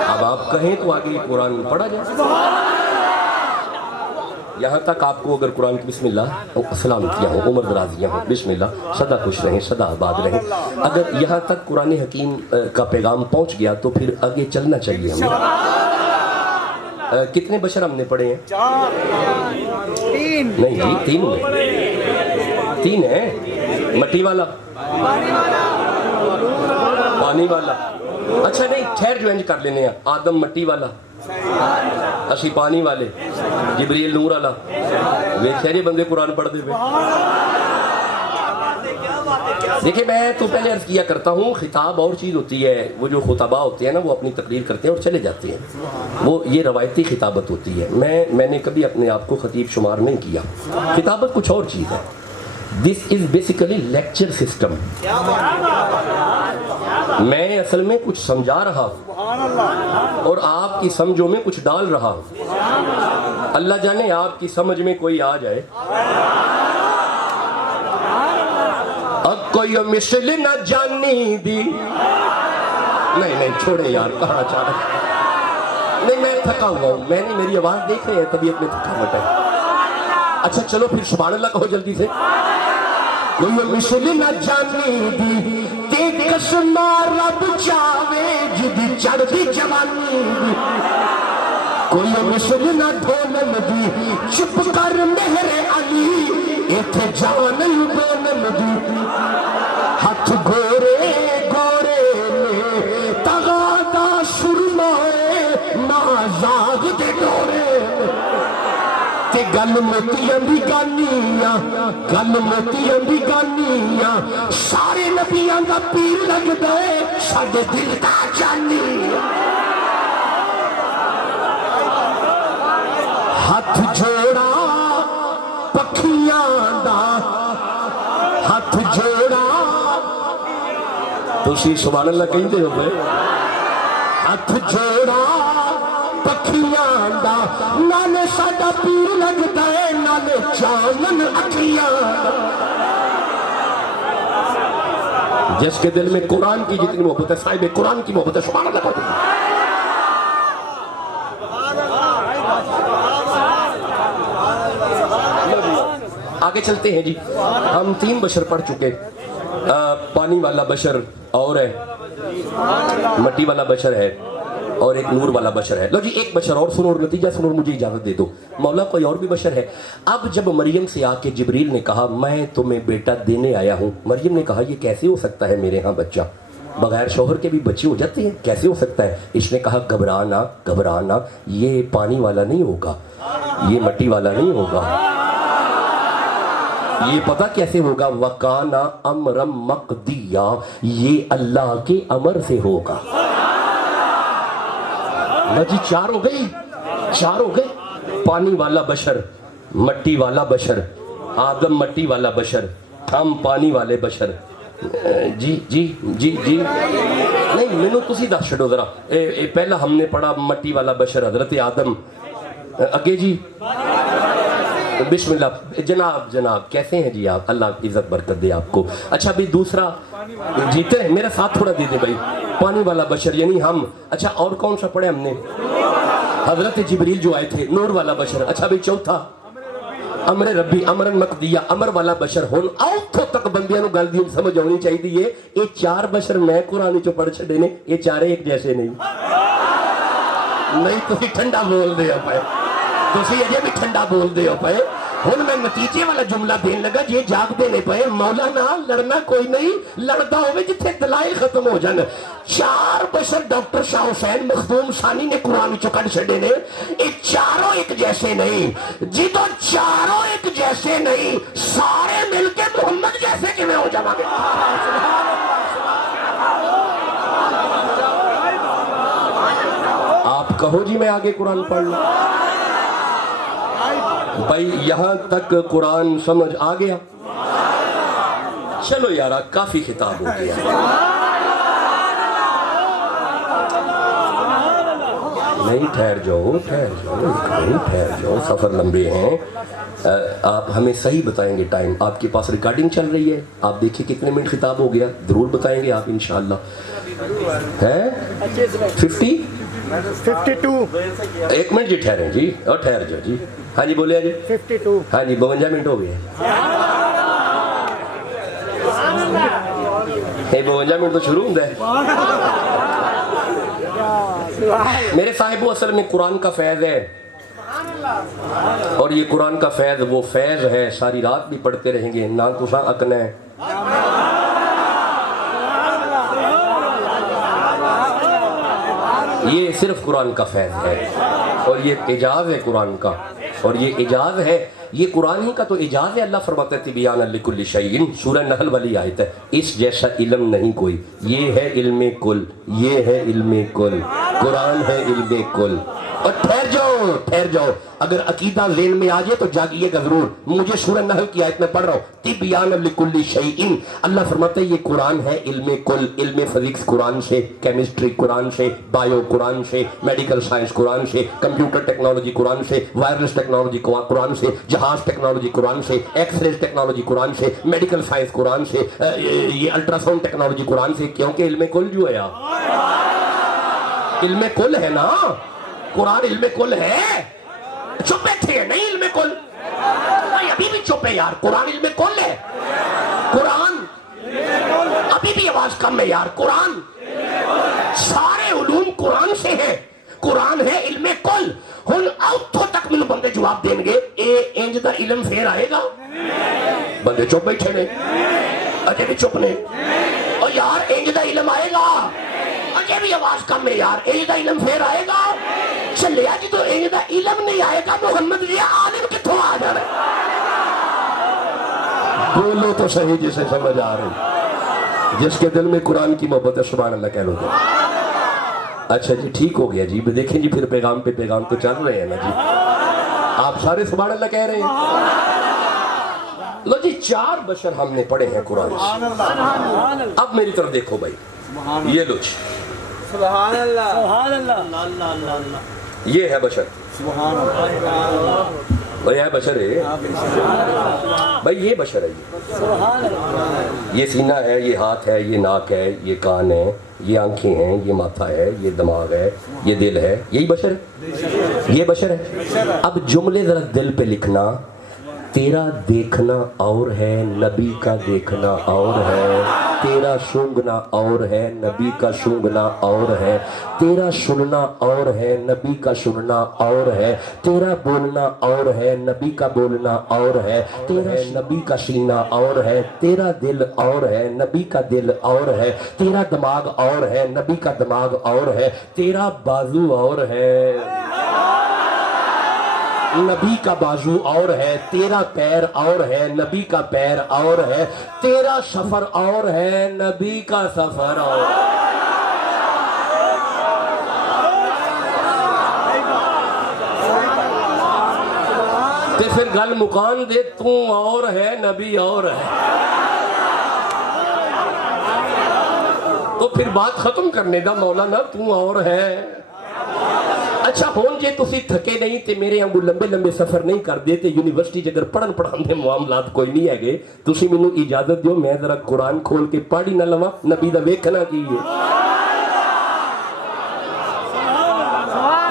اب آپ کہیں تو آگے قرآن پڑھا جائے، یہاں تک آپ کو اگر قرآن کی بسم اللہ سلام کیا ہو، عمر درازیاں ہوں، بسم اللہ، سدا خوش رہیں، سدا آباد رہیں، اگر یہاں تک قرآن حکیم کا پیغام پہنچ گیا تو پھر آگے چلنا چاہیے ہمیں۔ کتنے بشر ہم نے پڑھے ہیں؟ نہیں جی، تین میں، تین ہیں، مٹی والا، پانی والا، اچھا نہیں ٹھہر جو انج کر لینے ہیں، آدم مٹی والا، اسی پانی والے، جبریل نور والا، ویکھیا جی بندے قرآن پڑھ دے پہ۔ دیکھیں میں تو پہلے عرض کیا کرتا ہوں، خطاب اور چیز ہوتی ہے، وہ جو خطبہ ہوتے ہیں نا وہ اپنی تقریر کرتے ہیں اور چلے جاتے ہیں، وہ یہ روایتی خطابت ہوتی ہے، میں نے کبھی اپنے آپ کو خطیب شمار نہیں کیا، خطابت کچھ اور چیز ہے۔ This is basically lecture system. میں اصل میں کچھ سمجھا رہا ہوں اور آپ کی سمجھوں میں کچھ ڈال رہا ہوں. اللہ جانے آپ کی سمجھ میں کوئی آ جائے. اب کوئی مثل نہ جانی دی. نہیں چھوڑے یار, کہاں چاہ رہے. نہیں میں تھکا ہوا ہوں, میں نہیں, میری آواز دیکھ رہے ہیں, طبیعت میں تھکاوٹ ہے. اچھا چلو پھر سبحان اللہ کہو جلدی سے. کوئی مثل نہ جانی دی تے قسمہ رب چاوے جدی چڑھ دی جوانی دی. کوئی مثل نہ دھولن دی چپ کر مہر علی ایتھے جان بولن دی. ہاتھ گورے گورے میں تغادا سرمائے نازاغ دے ڈورے تے گل موتیاں دی گانیاں, گل موتیاں دی گانیاں, سارے نبیاں دا پیر لگ دے ساڈے دل دا جانی. ہاتھ جوڑا پکھیاں دا, ہاتھ جوڑا, تسی سبحان اللہ کہندے ہو بھائی. ہاتھ جوڑا پکھیاں دا, نالے ساڈا پیر لگدا ہے نالے چانن اکھیاں. جس کے دل میں قرآن کی جتنی محبت ہے, صاحب قرآن کی محبت ہے, سبحان اللہ پڑھتے ہیں. آگے چلتے ہیں جی. ہم 3 بشر پڑھ چکے. پانی والا بشر اور ہے, مٹی والا بشر ہے, اور ایک نور والا بشر ہے. لو جی ایک بشر اور سنو اور نتیجہ سنو اور مجھے اجازت دے دو. مولا کوئی اور بھی بشر ہے. اب جب مریم سے آ کے جبریل نے کہا میں تمہیں بیٹا دینے آیا ہوں, مریم نے کہا یہ کیسے ہو سکتا ہے, میرے ہاں بچہ بغیر شوہر کے بھی بچے ہو جاتے ہیں, کیسے ہو سکتا ہے. اس نے کہا گھبرانا گھبرانا, یہ پانی والا نہیں ہوگا, یہ مٹی والا نہیں ہوگا, یہ پتہ کیسے ہوگا, وَقَانَ أَمْرًا مَقْدِيًّا, یہ اللہ کے امر سے ہوگا. جی 4 ہو گئی, 4 ہو گئے. پانی والا بشر, مٹی والا بشر, آدم مٹی والا بشر, ہم پانی والے بشر. جی جی جی جی نہیں مینوں تسی دس چھڈو ذرا. پہلا ہم نے پڑھا مٹی والا بشر حضرت آدم. اگے جی بسم اللہ. جناب کیسے ہیں جی آپ, اللہ عزت برکت دے آپ کو. اچھا بھی دوسرا جیتے ہیں, میرا ساتھ تھوڑا دے دے بھائی. پانی والا بشر یعنی ہم. اچھا اور کون سا پڑھے ہم نے, حضرت جبریل جو آئے تھے, نور والا بشر. اچھا بھی چوتھا امر ربی امرن مقدیہ, امر والا بشر. ہن اوتھوں تک بندیاں نو گل دی سمجھ آنی چاہیے. یہ 4 بشر میں قرآن چوں پڑھ چھڈے نے, یہ چارے ایک جیسے نہیں. نہیں تسی ٹھنڈا بول دے ہو پائے, تسی اجے بھی ٹھنڈا بول دے ہو پائے. ہن میں نتیجے والا جملہ دین لگا, جی جاگ دے نے پائے. مولانا لڑنا کوئی نہیں, لڑدا ہوئے جتھے دلائل ختم ہو جان. 4 بشر ڈاکٹر شاہ حسین مخدوم ثانی نے قرآن چوں کڈ چھڈے نے, یہ چاروں ایک جیسے نہیں. جدوں چاروں ایک جیسے نہیں, سارے مل کے محمد جیسے کیویں ہو جاواں گے. آپ کہو جی میں آگے قرآن پڑھ لوں. بھائی یہاں تک قرآن سمجھ آ گیا. چلو یارا کافی خطاب ہو گیا. نہیں ٹھہر جاؤ, سفر لمبے ہیں. آپ ہمیں صحیح بتائیں گے ٹائم. آپ کے پاس ریکارڈنگ چل رہی ہے, آپ دیکھیں کتنے منٹ خطاب ہو گیا, ضرور بتائیں گے آپ انشاءاللہ. ہے 52. ایک منٹ جی ٹھہریں جی, اور ٹھہر جاؤ جی. ہاں جی بولے جی 52. ہاں جی 52 منٹ ہو گئے. 52 منٹ تو شروع ہوتا ہے. میرے صاحبو اصل میں قرآن کا فیض ہے, اور یہ قرآن کا فیض وہ فیض ہے ساری رات بھی پڑھتے رہیں گے, نہ تساں اکنا ہے. یہ صرف قرآن کا فیض ہے, اور یہ اعجاز ہے قرآن کا, اور یہ اعجاز ہے, یہ قرآن ہی کا تو اعجاز ہے. اللہ فرماتا ہے تبیان لکل شیء, سورہ نحل والی آیت ہے, اس جیسا علم نہیں کوئی. یہ ہے علم کل, یہ ہے علم کل. قرآن ہے علم کل. اور ٹھہر جاؤ, اگر عقیدہ ذہن میں آ جائے تو جاگیے گا ضرور. مجھے سورہ نحل کی آیت میں پڑھ رہا ہوں, تبیان لکل شیء. اللہ فرماتا ہے یہ قرآن ہے علم کل. علم فزکس قرآن سے, کیمسٹری قرآن سے, بایو قرآن سے, میڈیکل سائنس قرآن سے, کمپیوٹر ٹیکنالوجی قرآن سے, وائرلیس ٹیکنالوجی قرآن سے, جہاز ٹیکنالوجی قرآن سے, ایکس ریز ٹیکنالوجی قرآن سے, میڈیکل سائنس قرآن سے, یہ الٹرا ساؤنڈ ٹیکنالوجی قرآن سے. کیونکہ علم کل جو ہے, علم کل ہے نا, قرآن علم کل ہے. چپ بیٹھے ہیں, نہیں علم کل, ابھی بھی چپ ہے یار. قرآن علم کل ہے. قرآن ابھی بھی آواز کم ہے یار. قرآن سارے علوم قرآن سے ہیں. قرآن ہے علم کل. ہن اتھوں تک مینوں بندے جواب دیں گے اے انج دا علم پھر آئے گا. بندے چپ بیٹھے نے, اجے بھی چپ نے. اور یار انج دا علم آئے گا, اجے بھی آواز کم ہے یار. انج دا علم پھر آئے گا. چلے جی تو انج دا علم نہیں آئے گا, محمد یہ عالم کتھوں آ جانا ہے؟ بولو تو صحیح جسے سمجھ آ رہی. جس کے دل میں قرآن کی محبت ہے سبحان اللہ کہہ لو تو. اچھا جی ٹھیک ہو گیا جی. دیکھیں جی پھر پیغام پہ پیغام تو چل رہے ہیں نا جی. آپ سارے سبحان اللہ کہہ رہے ہیں. لو جی 4 بشر ہم نے پڑھے ہیں قرآن سے. اب میری طرف دیکھو بھائی, یہ لو جی, سبحان اللہ, سبحان اللہ, یہ ہے بشر. سبحان اللہ, بھائی یہ بشر ہے بھائی, یہ بشر ہے. یہ سینہ ہے, یہ ہاتھ ہے, یہ ناک ہے, یہ کان ہے, یہ آنکھیں ہیں, یہ ماتھا ہے, یہ دماغ ہے, یہ دل ہے. یہی بشر ہے, یہ بشر ہے. اب جملے ذرا دل پہ لکھنا. تیرا دیکھنا اور ہے, نبی کا دیکھنا اور ہے. تیرا سونگنا اور ہے, نبی کا سونگنا اور ہے. تیرا سننا اور ہے, نبی کا سننا اور ہے. تیرا بولنا اور ہے, نبی کا بولنا اور ہے. تیرا نبی کا سینہ اور ہے. تیرا دل اور ہے, نبی کا دل اور ہے. تیرا دماغ اور ہے, نبی کا دماغ اور ہے. تیرا بازو اور ہے, نبی کا بازو اور ہے. تیرا پیر اور ہے, نبی کا پیر اور ہے. تیرا سفر اور ہے, نبی کا سفر اور ہے. تے پھر گل مکان دے, تو اور ہے, نبی اور ہے. تو پھر بات ختم کرنے دا مولانا, تو اور ہے. اچھا ہون جے تسی تھکے نہیں تے میرے ہاں لمبے لمبے سفر نہیں کر دے تے یونیورسٹی جگر پڑھن پڑھان دے معاملات کوئی نہیں ہے گے, تسی مینوں اجازت دیو میں ذرا قرآن کھول کے پڑھی نہ لواں. نبی دا ویکھنا کی ہے.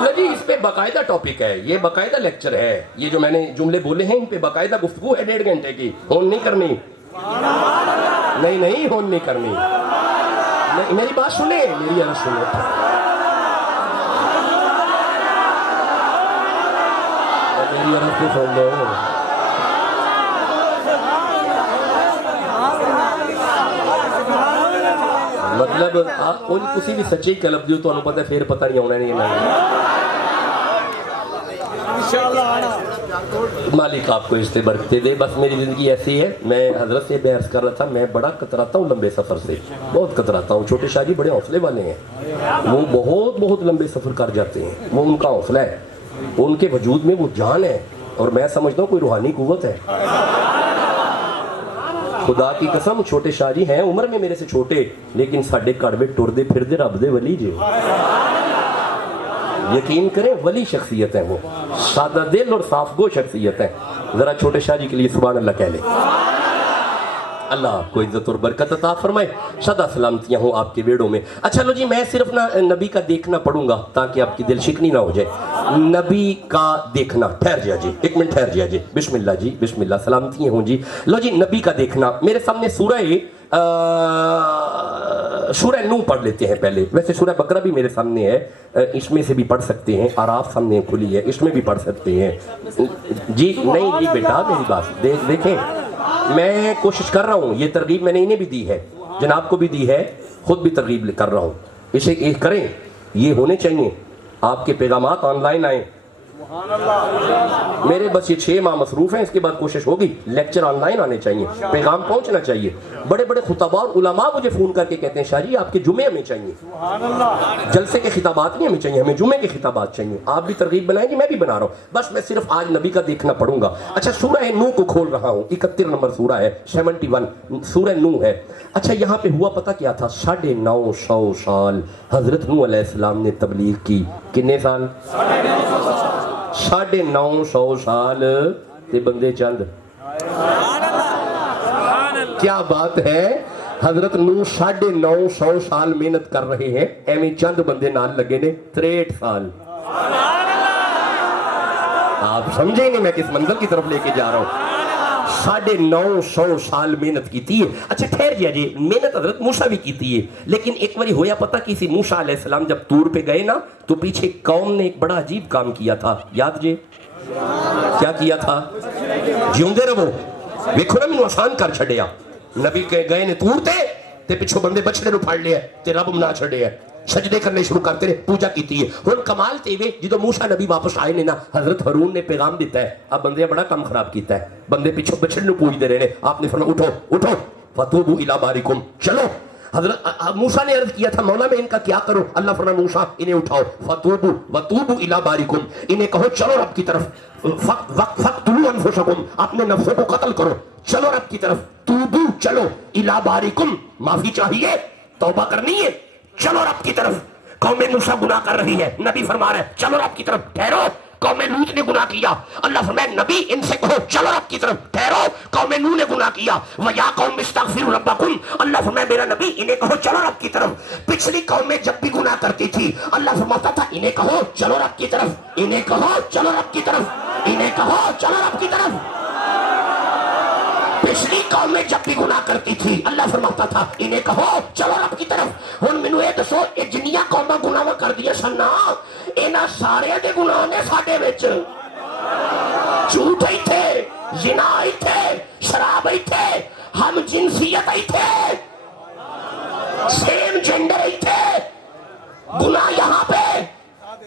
لجی اس پہ باقاعدہ ٹاپک ہے, یہ باقاعدہ لیکچر ہے. یہ جو میں نے جملے بولے ہیں ان پہ باقاعدہ گفتگو ہے 1.5 گھنٹے کی. ہون نہیں کرنی, نہیں ہون نہیں کرنی. میری بات سنیں, میری عرض سنیں. میری عرض کو سن لو. مطلب آپ کوئی کسی بھی سچی کلب دیو تو انہوں پتہ ہے پھر پتہ نہیں ہونا نہیں. مالک آپ کو اس سے برکتیں دے. بس میری زندگی ایسی ہے, میں حضرت سے بحث کر رہا تھا, میں بڑا کتراتا ہوں لمبے سفر سے, بہت کتراتا ہوں. چھوٹے شاہ جی بڑے حوصلے والے ہیں, وہ بہت لمبے سفر کر جاتے ہیں. وہ ان کا حوصلہ ہے, ان کے وجود میں وہ جان ہے, اور میں سمجھتا ہوں کوئی روحانی قوت ہے. خدا کی قسم چھوٹے شاہ جی ہیں عمر میں میرے سے چھوٹے, لیکن ساڈے گھر میں ٹردے پھردے رب دے ولی جی. یقین کریں ولی شخصیت ہے, وہ سادہ دل اور صاف گو شخصیت ہے. ذرا چھوٹے شاہ جی کے لیے سبحان اللہ کہہ لیں. اللہ آپ کو عزت اور برکت عطا فرمائے, سدا سلامتیاں ہوں آپ کے بیڑوں میں. اچھا لو جی, میں صرف نبی کا دیکھنا پڑھوں گا تاکہ آپ کی دل شکنی نہ ہو جائے. نبی کا دیکھنا, ٹھہر جا جی, 1 منٹ ٹھہر جا جی. بسم اللہ جی, بسم اللہ, سلامتیاں ہوں جی. لو جی نبی کا دیکھنا, میرے سامنے سورہ نو پڑھ لیتے ہیں پہلے. ویسے سورہ بقرہ بھی میرے سامنے ہے, اس میں سے بھی پڑھ سکتے ہیں. آراف سامنے کھلی ہے, اس میں بھی پڑھ سکتے ہیں جی. نہیں جی بیٹا میری بات دیکھیں, میں کوشش کر رہا ہوں, یہ ترغیب میں نے انہیں بھی دی ہے, جناب کو بھی دی ہے, خود بھی ترغیب کر رہا ہوں. اسے کریں, یہ ہونے چاہیے. آپ کے پیغامات آن لائن آئیں, میرے بس یہ 6 ماہ مصروف ہیں، اس کے بعد کوشش ہوگی لیکچر آن لائن آنے چاہیے، پیغام پہنچنا چاہیے۔ بڑے بڑے خطباء اور علماء مجھے فون کر کے کہتے ہیں شاہ جی آپ کے جمعے ہمیں چاہیے، جلسے کے خطابات نہیں ہمیں چاہیے، ہمیں جمعے کے خطابات چاہیے۔ آپ بھی ترغیب بنائیں گے، میں بھی بنا رہا ہوں، بس میں صرف آج نبی کا دیکھنا پڑھوں گا۔ اچھا سورہ نوح کو کھول رہا ہوں، 31 نمبر سورہ ہے، 71 سورہ نوح ہے۔ اچھا یہاں پہ ہوا پتہ کیا تھا؟ 950 سال حضرت نوح علیہ السلام نے تبلیغ کی۔ کتنے سال؟ 950 سال تے بندے چند۔ کیا بات ہے، حضرت نوح 950 سال محنت کر رہے ہیں، ایویں چند بندے نال لگے نے 63 سال۔ آپ سمجھیں نہیں میں کس منزل کی طرف لے کے جا رہا ہوں۔ 950 سال محنت کی تھی۔ اچھا ٹھہر جا جی، محنت حضرت موسیٰ بھی کی تھی، لیکن ایک باری ہویا پتہ کسی موسیٰ علیہ السلام جب طور پہ گئے نا تو پیچھے قوم نے ایک بڑا عجیب کام کیا تھا، یاد جی کیا کیا تھا؟ جیوندے رہو، ویکھو نا مینوں آسان کر چھڑیا۔ نبی کہ گئے نے طور تے پچھو بندے بچڑے نو پھڑ لیا تے رب منا چھڑیا، سجدے کرنے شروع کرتے رہے، پوجا کیتی ہے۔ ہن کمال تے وے جدوں موسیٰ نبی واپس آئے نے نا، حضرت ہارون نے پیغام دیتا ہے، اب بندے بڑا کام خراب کیتا ہے، بندے پیچھے بچڑے نو پوجدے رہے، آپ نے فرمایا اٹھو اٹھو فتوبوا الی بارکم، چلو۔ حضرت موسیٰ نے عرض کیا تھا مولا میں ان کا کیا کروں؟ اللہ فرمایا موسیٰ انہیں اٹھاؤ، فتوبوا وتوبوا الی بارکم، انہیں کہو چلو رب کی طرف، فقتلوا انفسکم، اپنے نفسوں کو قتل کرو، چلو رب کی طرف، توبو چلو، الی بارکم معافی چاہیے، توبہ کرنی ہے، چلو رب کی طرف۔ قوم موسیٰ گناہ کر رہی ہے، نبی فرما رہا ہے چلو رب کی طرف، ٹھہرو۔ قوم لوط نے گناہ کیا، اللہ فرمایا نبی ان سے کہو چلو رب کی طرف، ٹھہرو۔ قوم نوح نے گناہ کیا، وَيَا قَوْمِ اسْتَغْفِرُوا رَبَّكُمْ، اللہ فرمایا میرا نبی انہیں کہو چلو رب کی طرف۔ پچھلی قومیں جب بھی گناہ کرتی تھی اللہ فرماتا تھا انہیں کہو چلو رب کی طرف، انہیں کہو چلو رب کی طرف، انہیں کہو چلو رب کی طرف۔ پچھلی قومیں جب بھی گناہ کرتی تھی اللہ فرماتا تھا انہیں کہو چلو رب کی طرف۔ ہن مینوں اے دسو اے جنیاں قوماں گناہ کر دیا سن نا، انہاں سارے دے گناہ نے ساڈے وچ، جھوٹ ہی تھے، زنا ہی تھے، شراب ہی تھے، ہم جنسیت ہی تھے، سیم جینڈر ہی تھے، گناہ یہاں پہ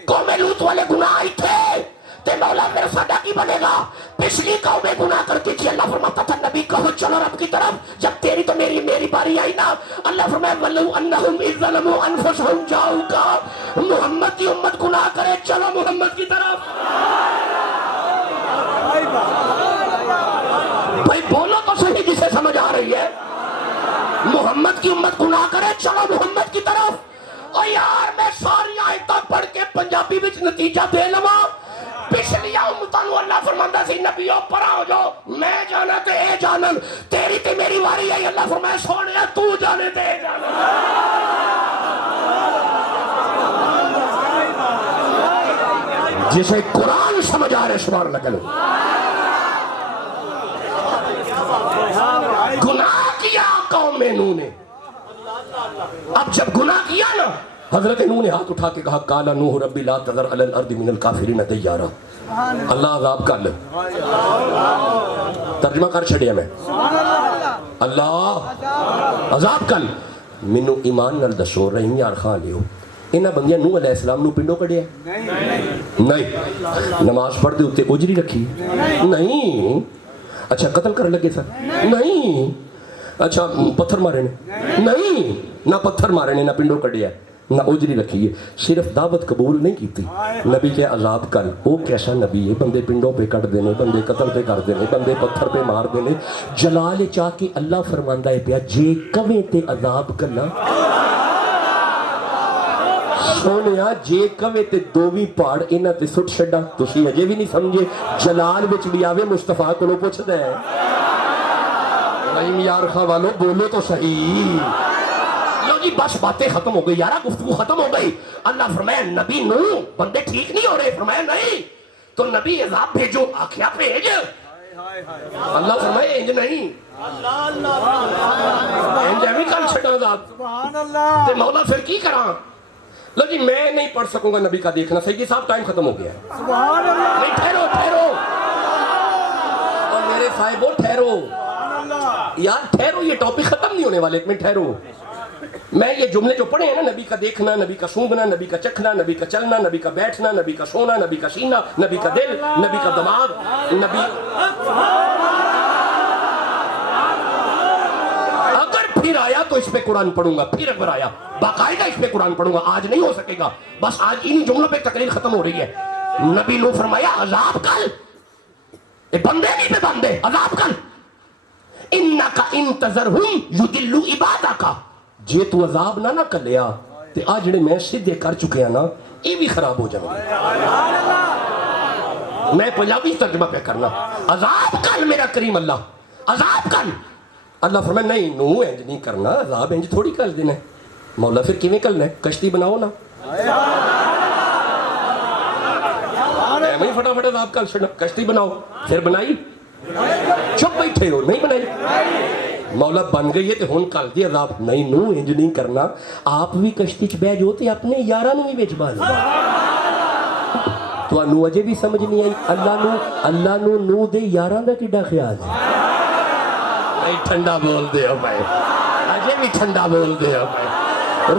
قوم لوط والے گناہ ہی تھے۔ تے مولا میرا سادہ کی بنے گا، پچھلی قومیں گناہ کرتی تھی اللہ فرماتا تھا نبی کہو چلو رب کی طرف۔ جب تیری تو میری باری آئی نا، اللہ فرمایا وَلَوْ أَنَّهُمْ إِذْ ظَلَمُوا أَنفُسَهُمْ جَاءُوكَ، محمد کی امت گناہ کرے چلو محمد کی طرف۔ بھائی بولو تو صحیح جسے سمجھ آ رہی ہے، محمد کی امت گناہ کرے چلو محمد کی طرف۔ اور یار میں ساری آیتاں پڑھ کے پنجابی وچ نتیجہ دے لواں، پچھلی امتاں نو اللہ فرماندا سی نبیو پرا ہو جاؤ، میں جانا تے اے جانن، تیری تے میری واری آئی اللہ فرمایا سونیا تو جانے تے اے جانن۔ جسے قرآن سمجھ آ رہے سبحان اللہ کہلو۔ گناہ کیا قوم نوح نے، اب جب گناہ کیا نا حضرت نوح نے ہاتھ اٹھا کے کہا قال نوح رب لا تذر علی الارض من الکافرین دیارا، اللہ عذاب کر، ترجمہ کر چھڑیا میں، اللہ عذاب کر۔ مینوں ایمان نال دسو رحیم یار خان لیو انہاں بندیاں نوح علیہ السلام نو پنڈوں کڈیا نہیں، نماز پڑھ دے اتے اجری رکھی نہیں، اچھا قتل کر لگے سر نہیں، اچھا پتھر مارے نے نہیں، نہ پتھر مارے نے نہ پنڈوں کڈیا نہ اجری رکھی ہے، صرف دعوت قبول نہیں کیتی، نبی کے عذاب کل۔ وہ کیسا نبی ہے، بندے پنڈوں پہ کٹ دینے، بندے قتل پہ کر دینے، بندے پتھر پہ مار دینے، جلال چاہ کے اللہ فرماندہ ہے پیا جے کمیں تے عذاب کلا سونیا، جے کمیں تے دوویں پاڑ انہاں تے سٹ چھڈا، تسی اجے بھی نہیں سمجھے، جلال وچ بھی آوے مصطفیٰ کولوں پوچھدا ہے رحیم یار خان والو بولو تو صحیح۔ جی بس باتیں ختم ہو گئی یارا، گفتگو ختم ہو گئی۔ اللہ فرمایا نبی نوح بندے ٹھیک نہیں ہو رہے، فرمایا نہیں تو نبی عذاب بھیجو، آکھیا بھیج، اللہ فرمایا انج نہیں، انج ایویں کل چھڑا عذاب، تے مولا پھر کی کراں؟ لو جی میں نہیں پڑھ سکوں گا نبی کا دیکھنا، سیدی صاحب ٹائم ختم ہو گیا ہے، نہیں ٹھہرو ٹھہرو، اور میرے صاحبوں ٹھہرو یار ٹھہرو، یہ ٹاپک ختم نہیں ہونے والے، ایک منٹ ٹھہرو۔ میں یہ جملے جو پڑھے ہیں نا، نبی کا دیکھنا، نبی کا سونگھنا، نبی کا چکھنا، نبی کا چلنا، نبی کا بیٹھنا، نبی کا سونا، نبی کا سینہ، نبی کا دل، نبی کا دماغ، نبی اگر پھر آیا تو اس پہ قرآن پڑھوں گا، پھر اگر آیا باقاعدہ اس پہ قرآن پڑھوں گا، آج نہیں ہو سکے گا، بس آج انہی جملوں پہ تقریر ختم ہو رہی ہے۔ نبی نے فرمایا عذاب کل، اے بندے نہیں پہ بندے، عذاب کل، انکا انتظرہم یدلو عبادکا، جے تو عذاب نہ کلیا تے آج جڑے میں سدھے کر چکے ہیں نا یہ بھی خراب ہو جائے۔ میں پنجابی ترجمہ پہ کرنا، عذاب کل میرا کریم اللہ، عذاب کل۔ اللہ فرمائے نہیں نو انج نہیں کرنا، عذاب انج تھوڑی کل دینا ہے۔ مولا پھر کیویں کرنا ہے؟ کشتی بناؤ نا، میں فٹافٹ عذاب کل چھڑنا، کشتی بناؤ، پھر بنائی، چپ بیٹھے ہو نہیں بنائی، مولا بن گئی ہے تے ہن کل دی عذاب نہیں نو انج نہیں کرنا، آپ بھی کشتی چ بہ جو تے اپنے یاراں نوں بھی وچ بان تو انو اجے بھی سمجھ نہیں آئی۔ اللہ نو دے یاراں دا کیڈا خیال ہے؟ ٹھنڈا بول دے ہو بھائی، اجے بھی ٹھنڈا بول دے ہو بھائی۔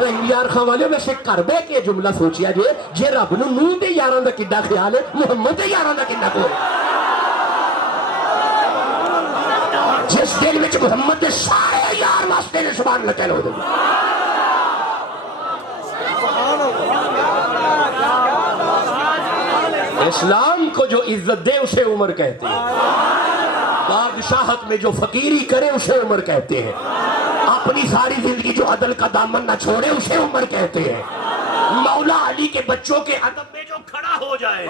رحیم یار خان والے ویسے کر بے کے جملہ سوچیا جے رب نو دے یاراں دا کیڈا خیال ہے، محمد دے یاراں دا کیڈا خیال ہے؟ جس دل وچ محمد دے سارے یار واسطے نے سبحان اللہ کہہ لو دے۔ اسلام کو جو عزت دے اسے عمر کہتے ہیں، بادشاہت میں جو فقیری کرے اسے عمر کہتے ہیں، اپنی ساری زندگی جو عدل کا دامن نہ چھوڑے اسے عمر کہتے ہیں، مولا علی کے بچوں کے ادب میں جو کھڑا ہو جائے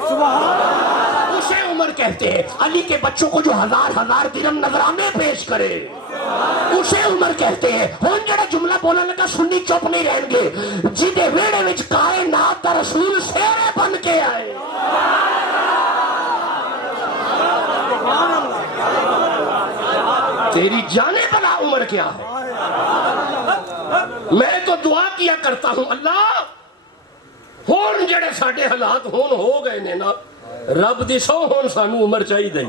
اسے عمر کہتے ہیں، علی کے بچوں کو جو ہزار درہم نذرانے پیش کرے اسے عمر کہتے ہیں۔ ہون جڑا جملہ بولنے لگا سنی چپ نہیں رہیں گے، جدے ویڑے وچ کائنات دا رسول شیرے بن کے آئے۔ تیری جانے بلا عمر کیا ہے؟ میں تو دعا کیا کرتا ہوں اللہ ہون جڑے ساڑے حالات ہون ہو گئے نے نا، رب دی سو ہون سانو عمر چاہی دئی۔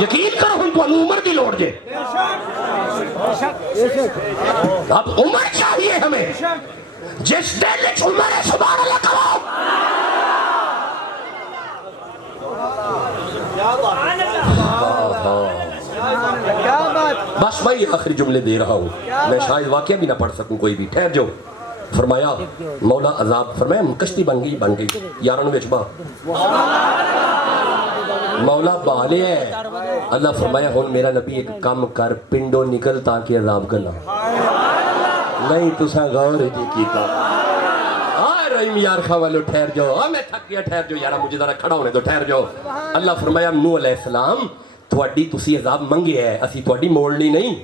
یقین کرو ہن تو عمر دی لوڑ دے، اب عمر چاہیے ہمیں، جس دل وچ عمر ہے سبحان اللہ کرو۔ بس بھائی آخری جملے دے رہا ہوں، میں شاید واقعہ بھی نہ پڑھ سکوں کوئی بھی، ٹھہر جو۔ فرمایا مولا عذاب، فرمایا کشتی بن گئی یارن وچ با، مولا بالے ہے۔ اللہ فرمایا ہن میرا نبی ایک کام کر، پنڈوں نکل تاکہ عذاب کرنا نہیں تساں غور جی کیتا۔ رحیم یار خواہ والو ٹھہر جاؤ، میں تھک گیا، ٹھہر جاؤ یارہ مجھے ذرا کھڑا ہونے دو، ٹھہر جاؤ۔ اللہ فرمایا نوح علیہ السلام تھوڑی تسی عذاب منگے ہے، اسی تھوڑی موڑنی نہیں،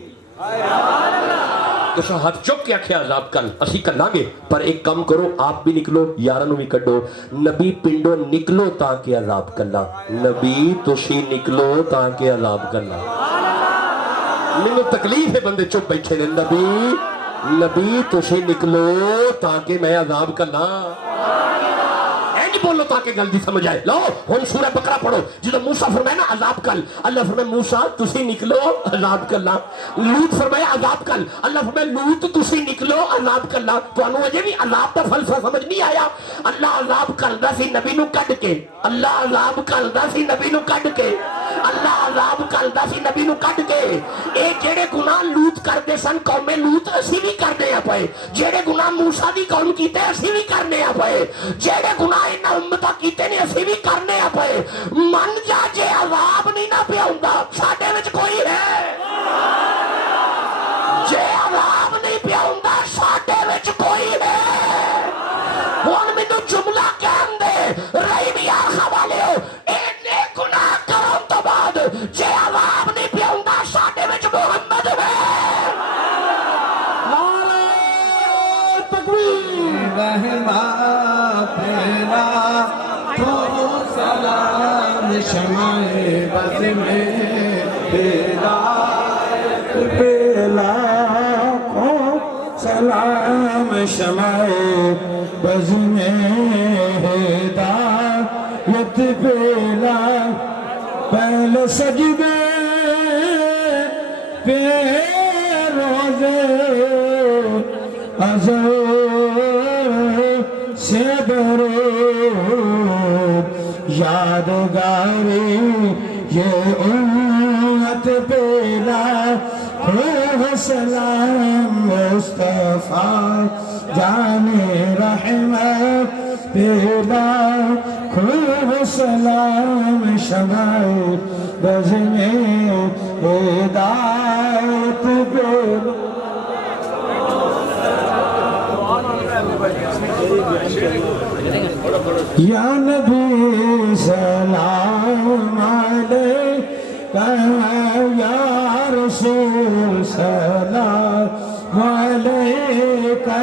تسا ہاتھ چک کے آکھیا عذاب کل اسی کر لانگے، پر ایک کم کرو آپ بھی نکلو یارانو بھی کڈو، نبی پنڈو نکلو تاکہ عذاب کلا، نبی تسی نکلو تاکہ عذاب کلا۔ میں تکلیف ہے بندے چپ بیٹھے نے، نبی تسی نکلو تاکہ میں عذاب کلا، بولو تاکہ جلدی سمجھ آئے۔ لو ہن سورہ بقرہ پڑھو، جدو موسیٰ فرمائے نا عذاب کل، اللہ فرمائے موسیٰ تسی نکلو عذاب کلا، لوط فرمائے عذاب کل، اللہ فرمائے لوط تسی نکلو عذاب کلا۔ تو انہوں اجے بھی عذاب کا فلسفہ سمجھ نہیں آیا؟ اللہ عذاب کلدا سی نبی نو کڈ کے، اللہ عذاب کلدا سی نبی نو کڈ کے، اللہ عذاب کلدا سی نبی نو کڈ کے۔ اے جڑے گناہ لوط کردے سن قوم لوط اسی بھی کرنے آ پائے، جڑے گناہ موسیٰ دی قوم کیتے اسی بھی کرنے آ پائے، جڑے گناہ امتا کیتے نے اسی بھی کرنے آ پائے۔ من جا جے عذاب نہیں نہ پیا ہوندا ساڈے وچ کوئی ہے، جے عذاب نہیں پیا ہوندا ساڈے وچ کوئی ہے۔ ہن مینوں جملہ کہن دے رحیم یار حوالے ہو، اینے گناہ کرن تو بعد جے عذاب نہیں پیا ہوندا ساڈے وچ محمد ہے۔ نعرہ تکبیر رحمہ پینا تو سلام شمع بز میں ہدایت پیلا کو سلام شمع بز میں ہدایت پیلا، پہلے سجدے پہ روزے ازل سے درود یادگاری یہ امت پہ لاکھوں سلام مصطفیٰ جان رحمت پہ لاکھوں سلام شمع بز میں ہدایت پہ یا نبی سلام علیکہ یا رسول سلام علیکہ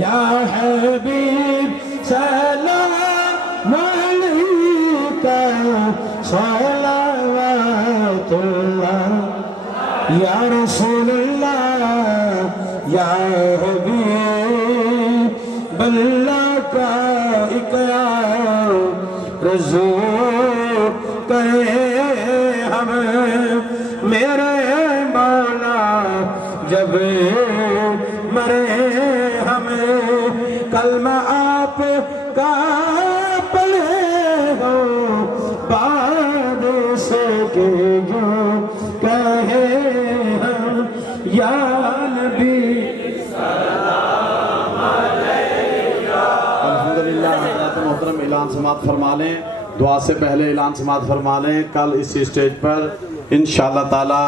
یا حبیب سلام علیکہ صلوات اللہ یا رسول اللہ یا حبیب اللہ کا رزق کرے ہمیں میرے مولا جب مرے ہمیں کلمہ آپ کا پڑھے ہو بعد سے کہ جو کہے ہم یا نبی محترم اعلان سماعت فرما لیں، دعا سے پہلے اعلان سماعت فرما لیں۔ کل اسی سٹیج پر انشاءاللہ تعالی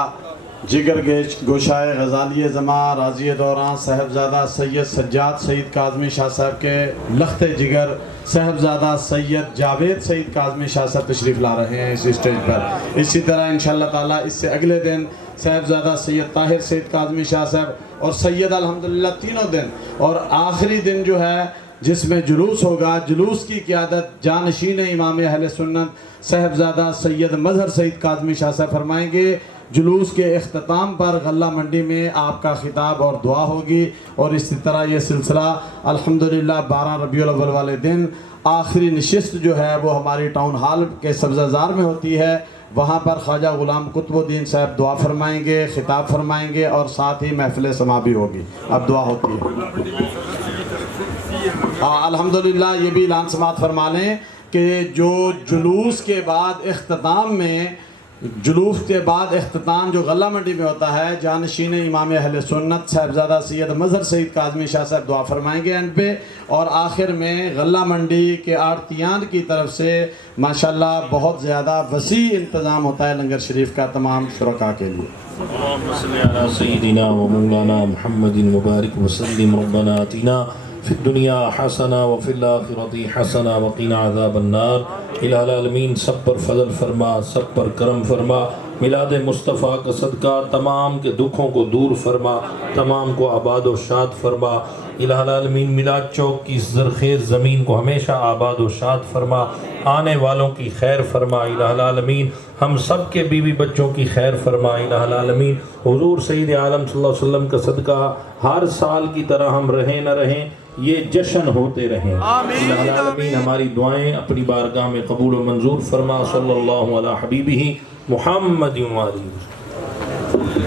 جگر گوشائے غزالی زماں راضی دوران صاحبزادہ سید سجاد سعید کاظمی شاہ صاحب کے لخت جگر صاحبزادہ سید جاوید سعید کاظمی شاہ صاحب تشریف لا رہے ہیں اسی سٹیج پر۔ اسی طرح انشاءاللہ تعالی اس سے اگلے دن صاحبزادہ سید طاہر سعید کاظمی شاہ صاحب اور سید الحمدللہ تینوں دن، اور آخری دن جو ہے جس میں جلوس ہوگا، جلوس کی قیادت جانشین امام اہل سنت صاحبزادہ سید مظہر سعید کاظمی شاہ صاحب فرمائیں گے۔ جلوس کے اختتام پر غلہ منڈی میں آپ کا خطاب اور دعا ہوگی، اور اسی طرح یہ سلسلہ الحمدللہ 12 ربیع الاول والے دن آخری نشست جو ہے وہ ہماری ٹاؤن ہال کے سبزہ زار میں ہوتی ہے، وہاں پر خواجہ غلام قطب الدین صاحب دعا فرمائیں گے، خطاب فرمائیں گے، اور ساتھ ہی محفل سما بھی ہوگی۔ اب دعا ہوتی ہے۔ الحمدللہ یہ بھی اعلان سماعت فرما لیں کہ جو جلوس کے بعد اختتام جو غلہ منڈی میں ہوتا ہے، جانشین امام اہل سنت صاحبزادہ سید مظہر سعید کاظمی شاہ صاحب دعا فرمائیں گے اینڈ پہ، اور آخر میں غلہ منڈی کے آڑتیان کی طرف سے ماشاءاللہ بہت زیادہ وسیع انتظام ہوتا ہے لنگر شریف کا تمام شرکاء کے لیے۔ اللهم صل على سيدنا ومولانا محمد مبارك وسلم ربنا آتنا في الدنيا حسنة وفي الآخرة حسنة وقنا عذاب النار۔ الہ العالمین سب پر فضل فرما، سب پر کرم فرما، میلاد مصطفیٰ کا صدقہ تمام کے دکھوں کو دور فرما، تمام کو آباد و شاد فرما۔ الہ العالمین میلاد چوک کی زرخیز زمین کو ہمیشہ آباد و شاد فرما، آنے والوں کی خیر فرما۔ الہ العالمین ہم سب کے بیوی بچوں کی خیر فرما۔ الہ العالمین حضور سید عالم صلی اللہ علیہ وسلم کا صدقہ ہر سال کی طرح ہم رہیں نہ رہیں، یہ جشن ہوتے رہیں۔ الہ العالمین ہماری دعائیں اپنی بارگاہ میں قبول و منظور فرما۔ صلی اللہ علی حبیبہ محمد و آلہ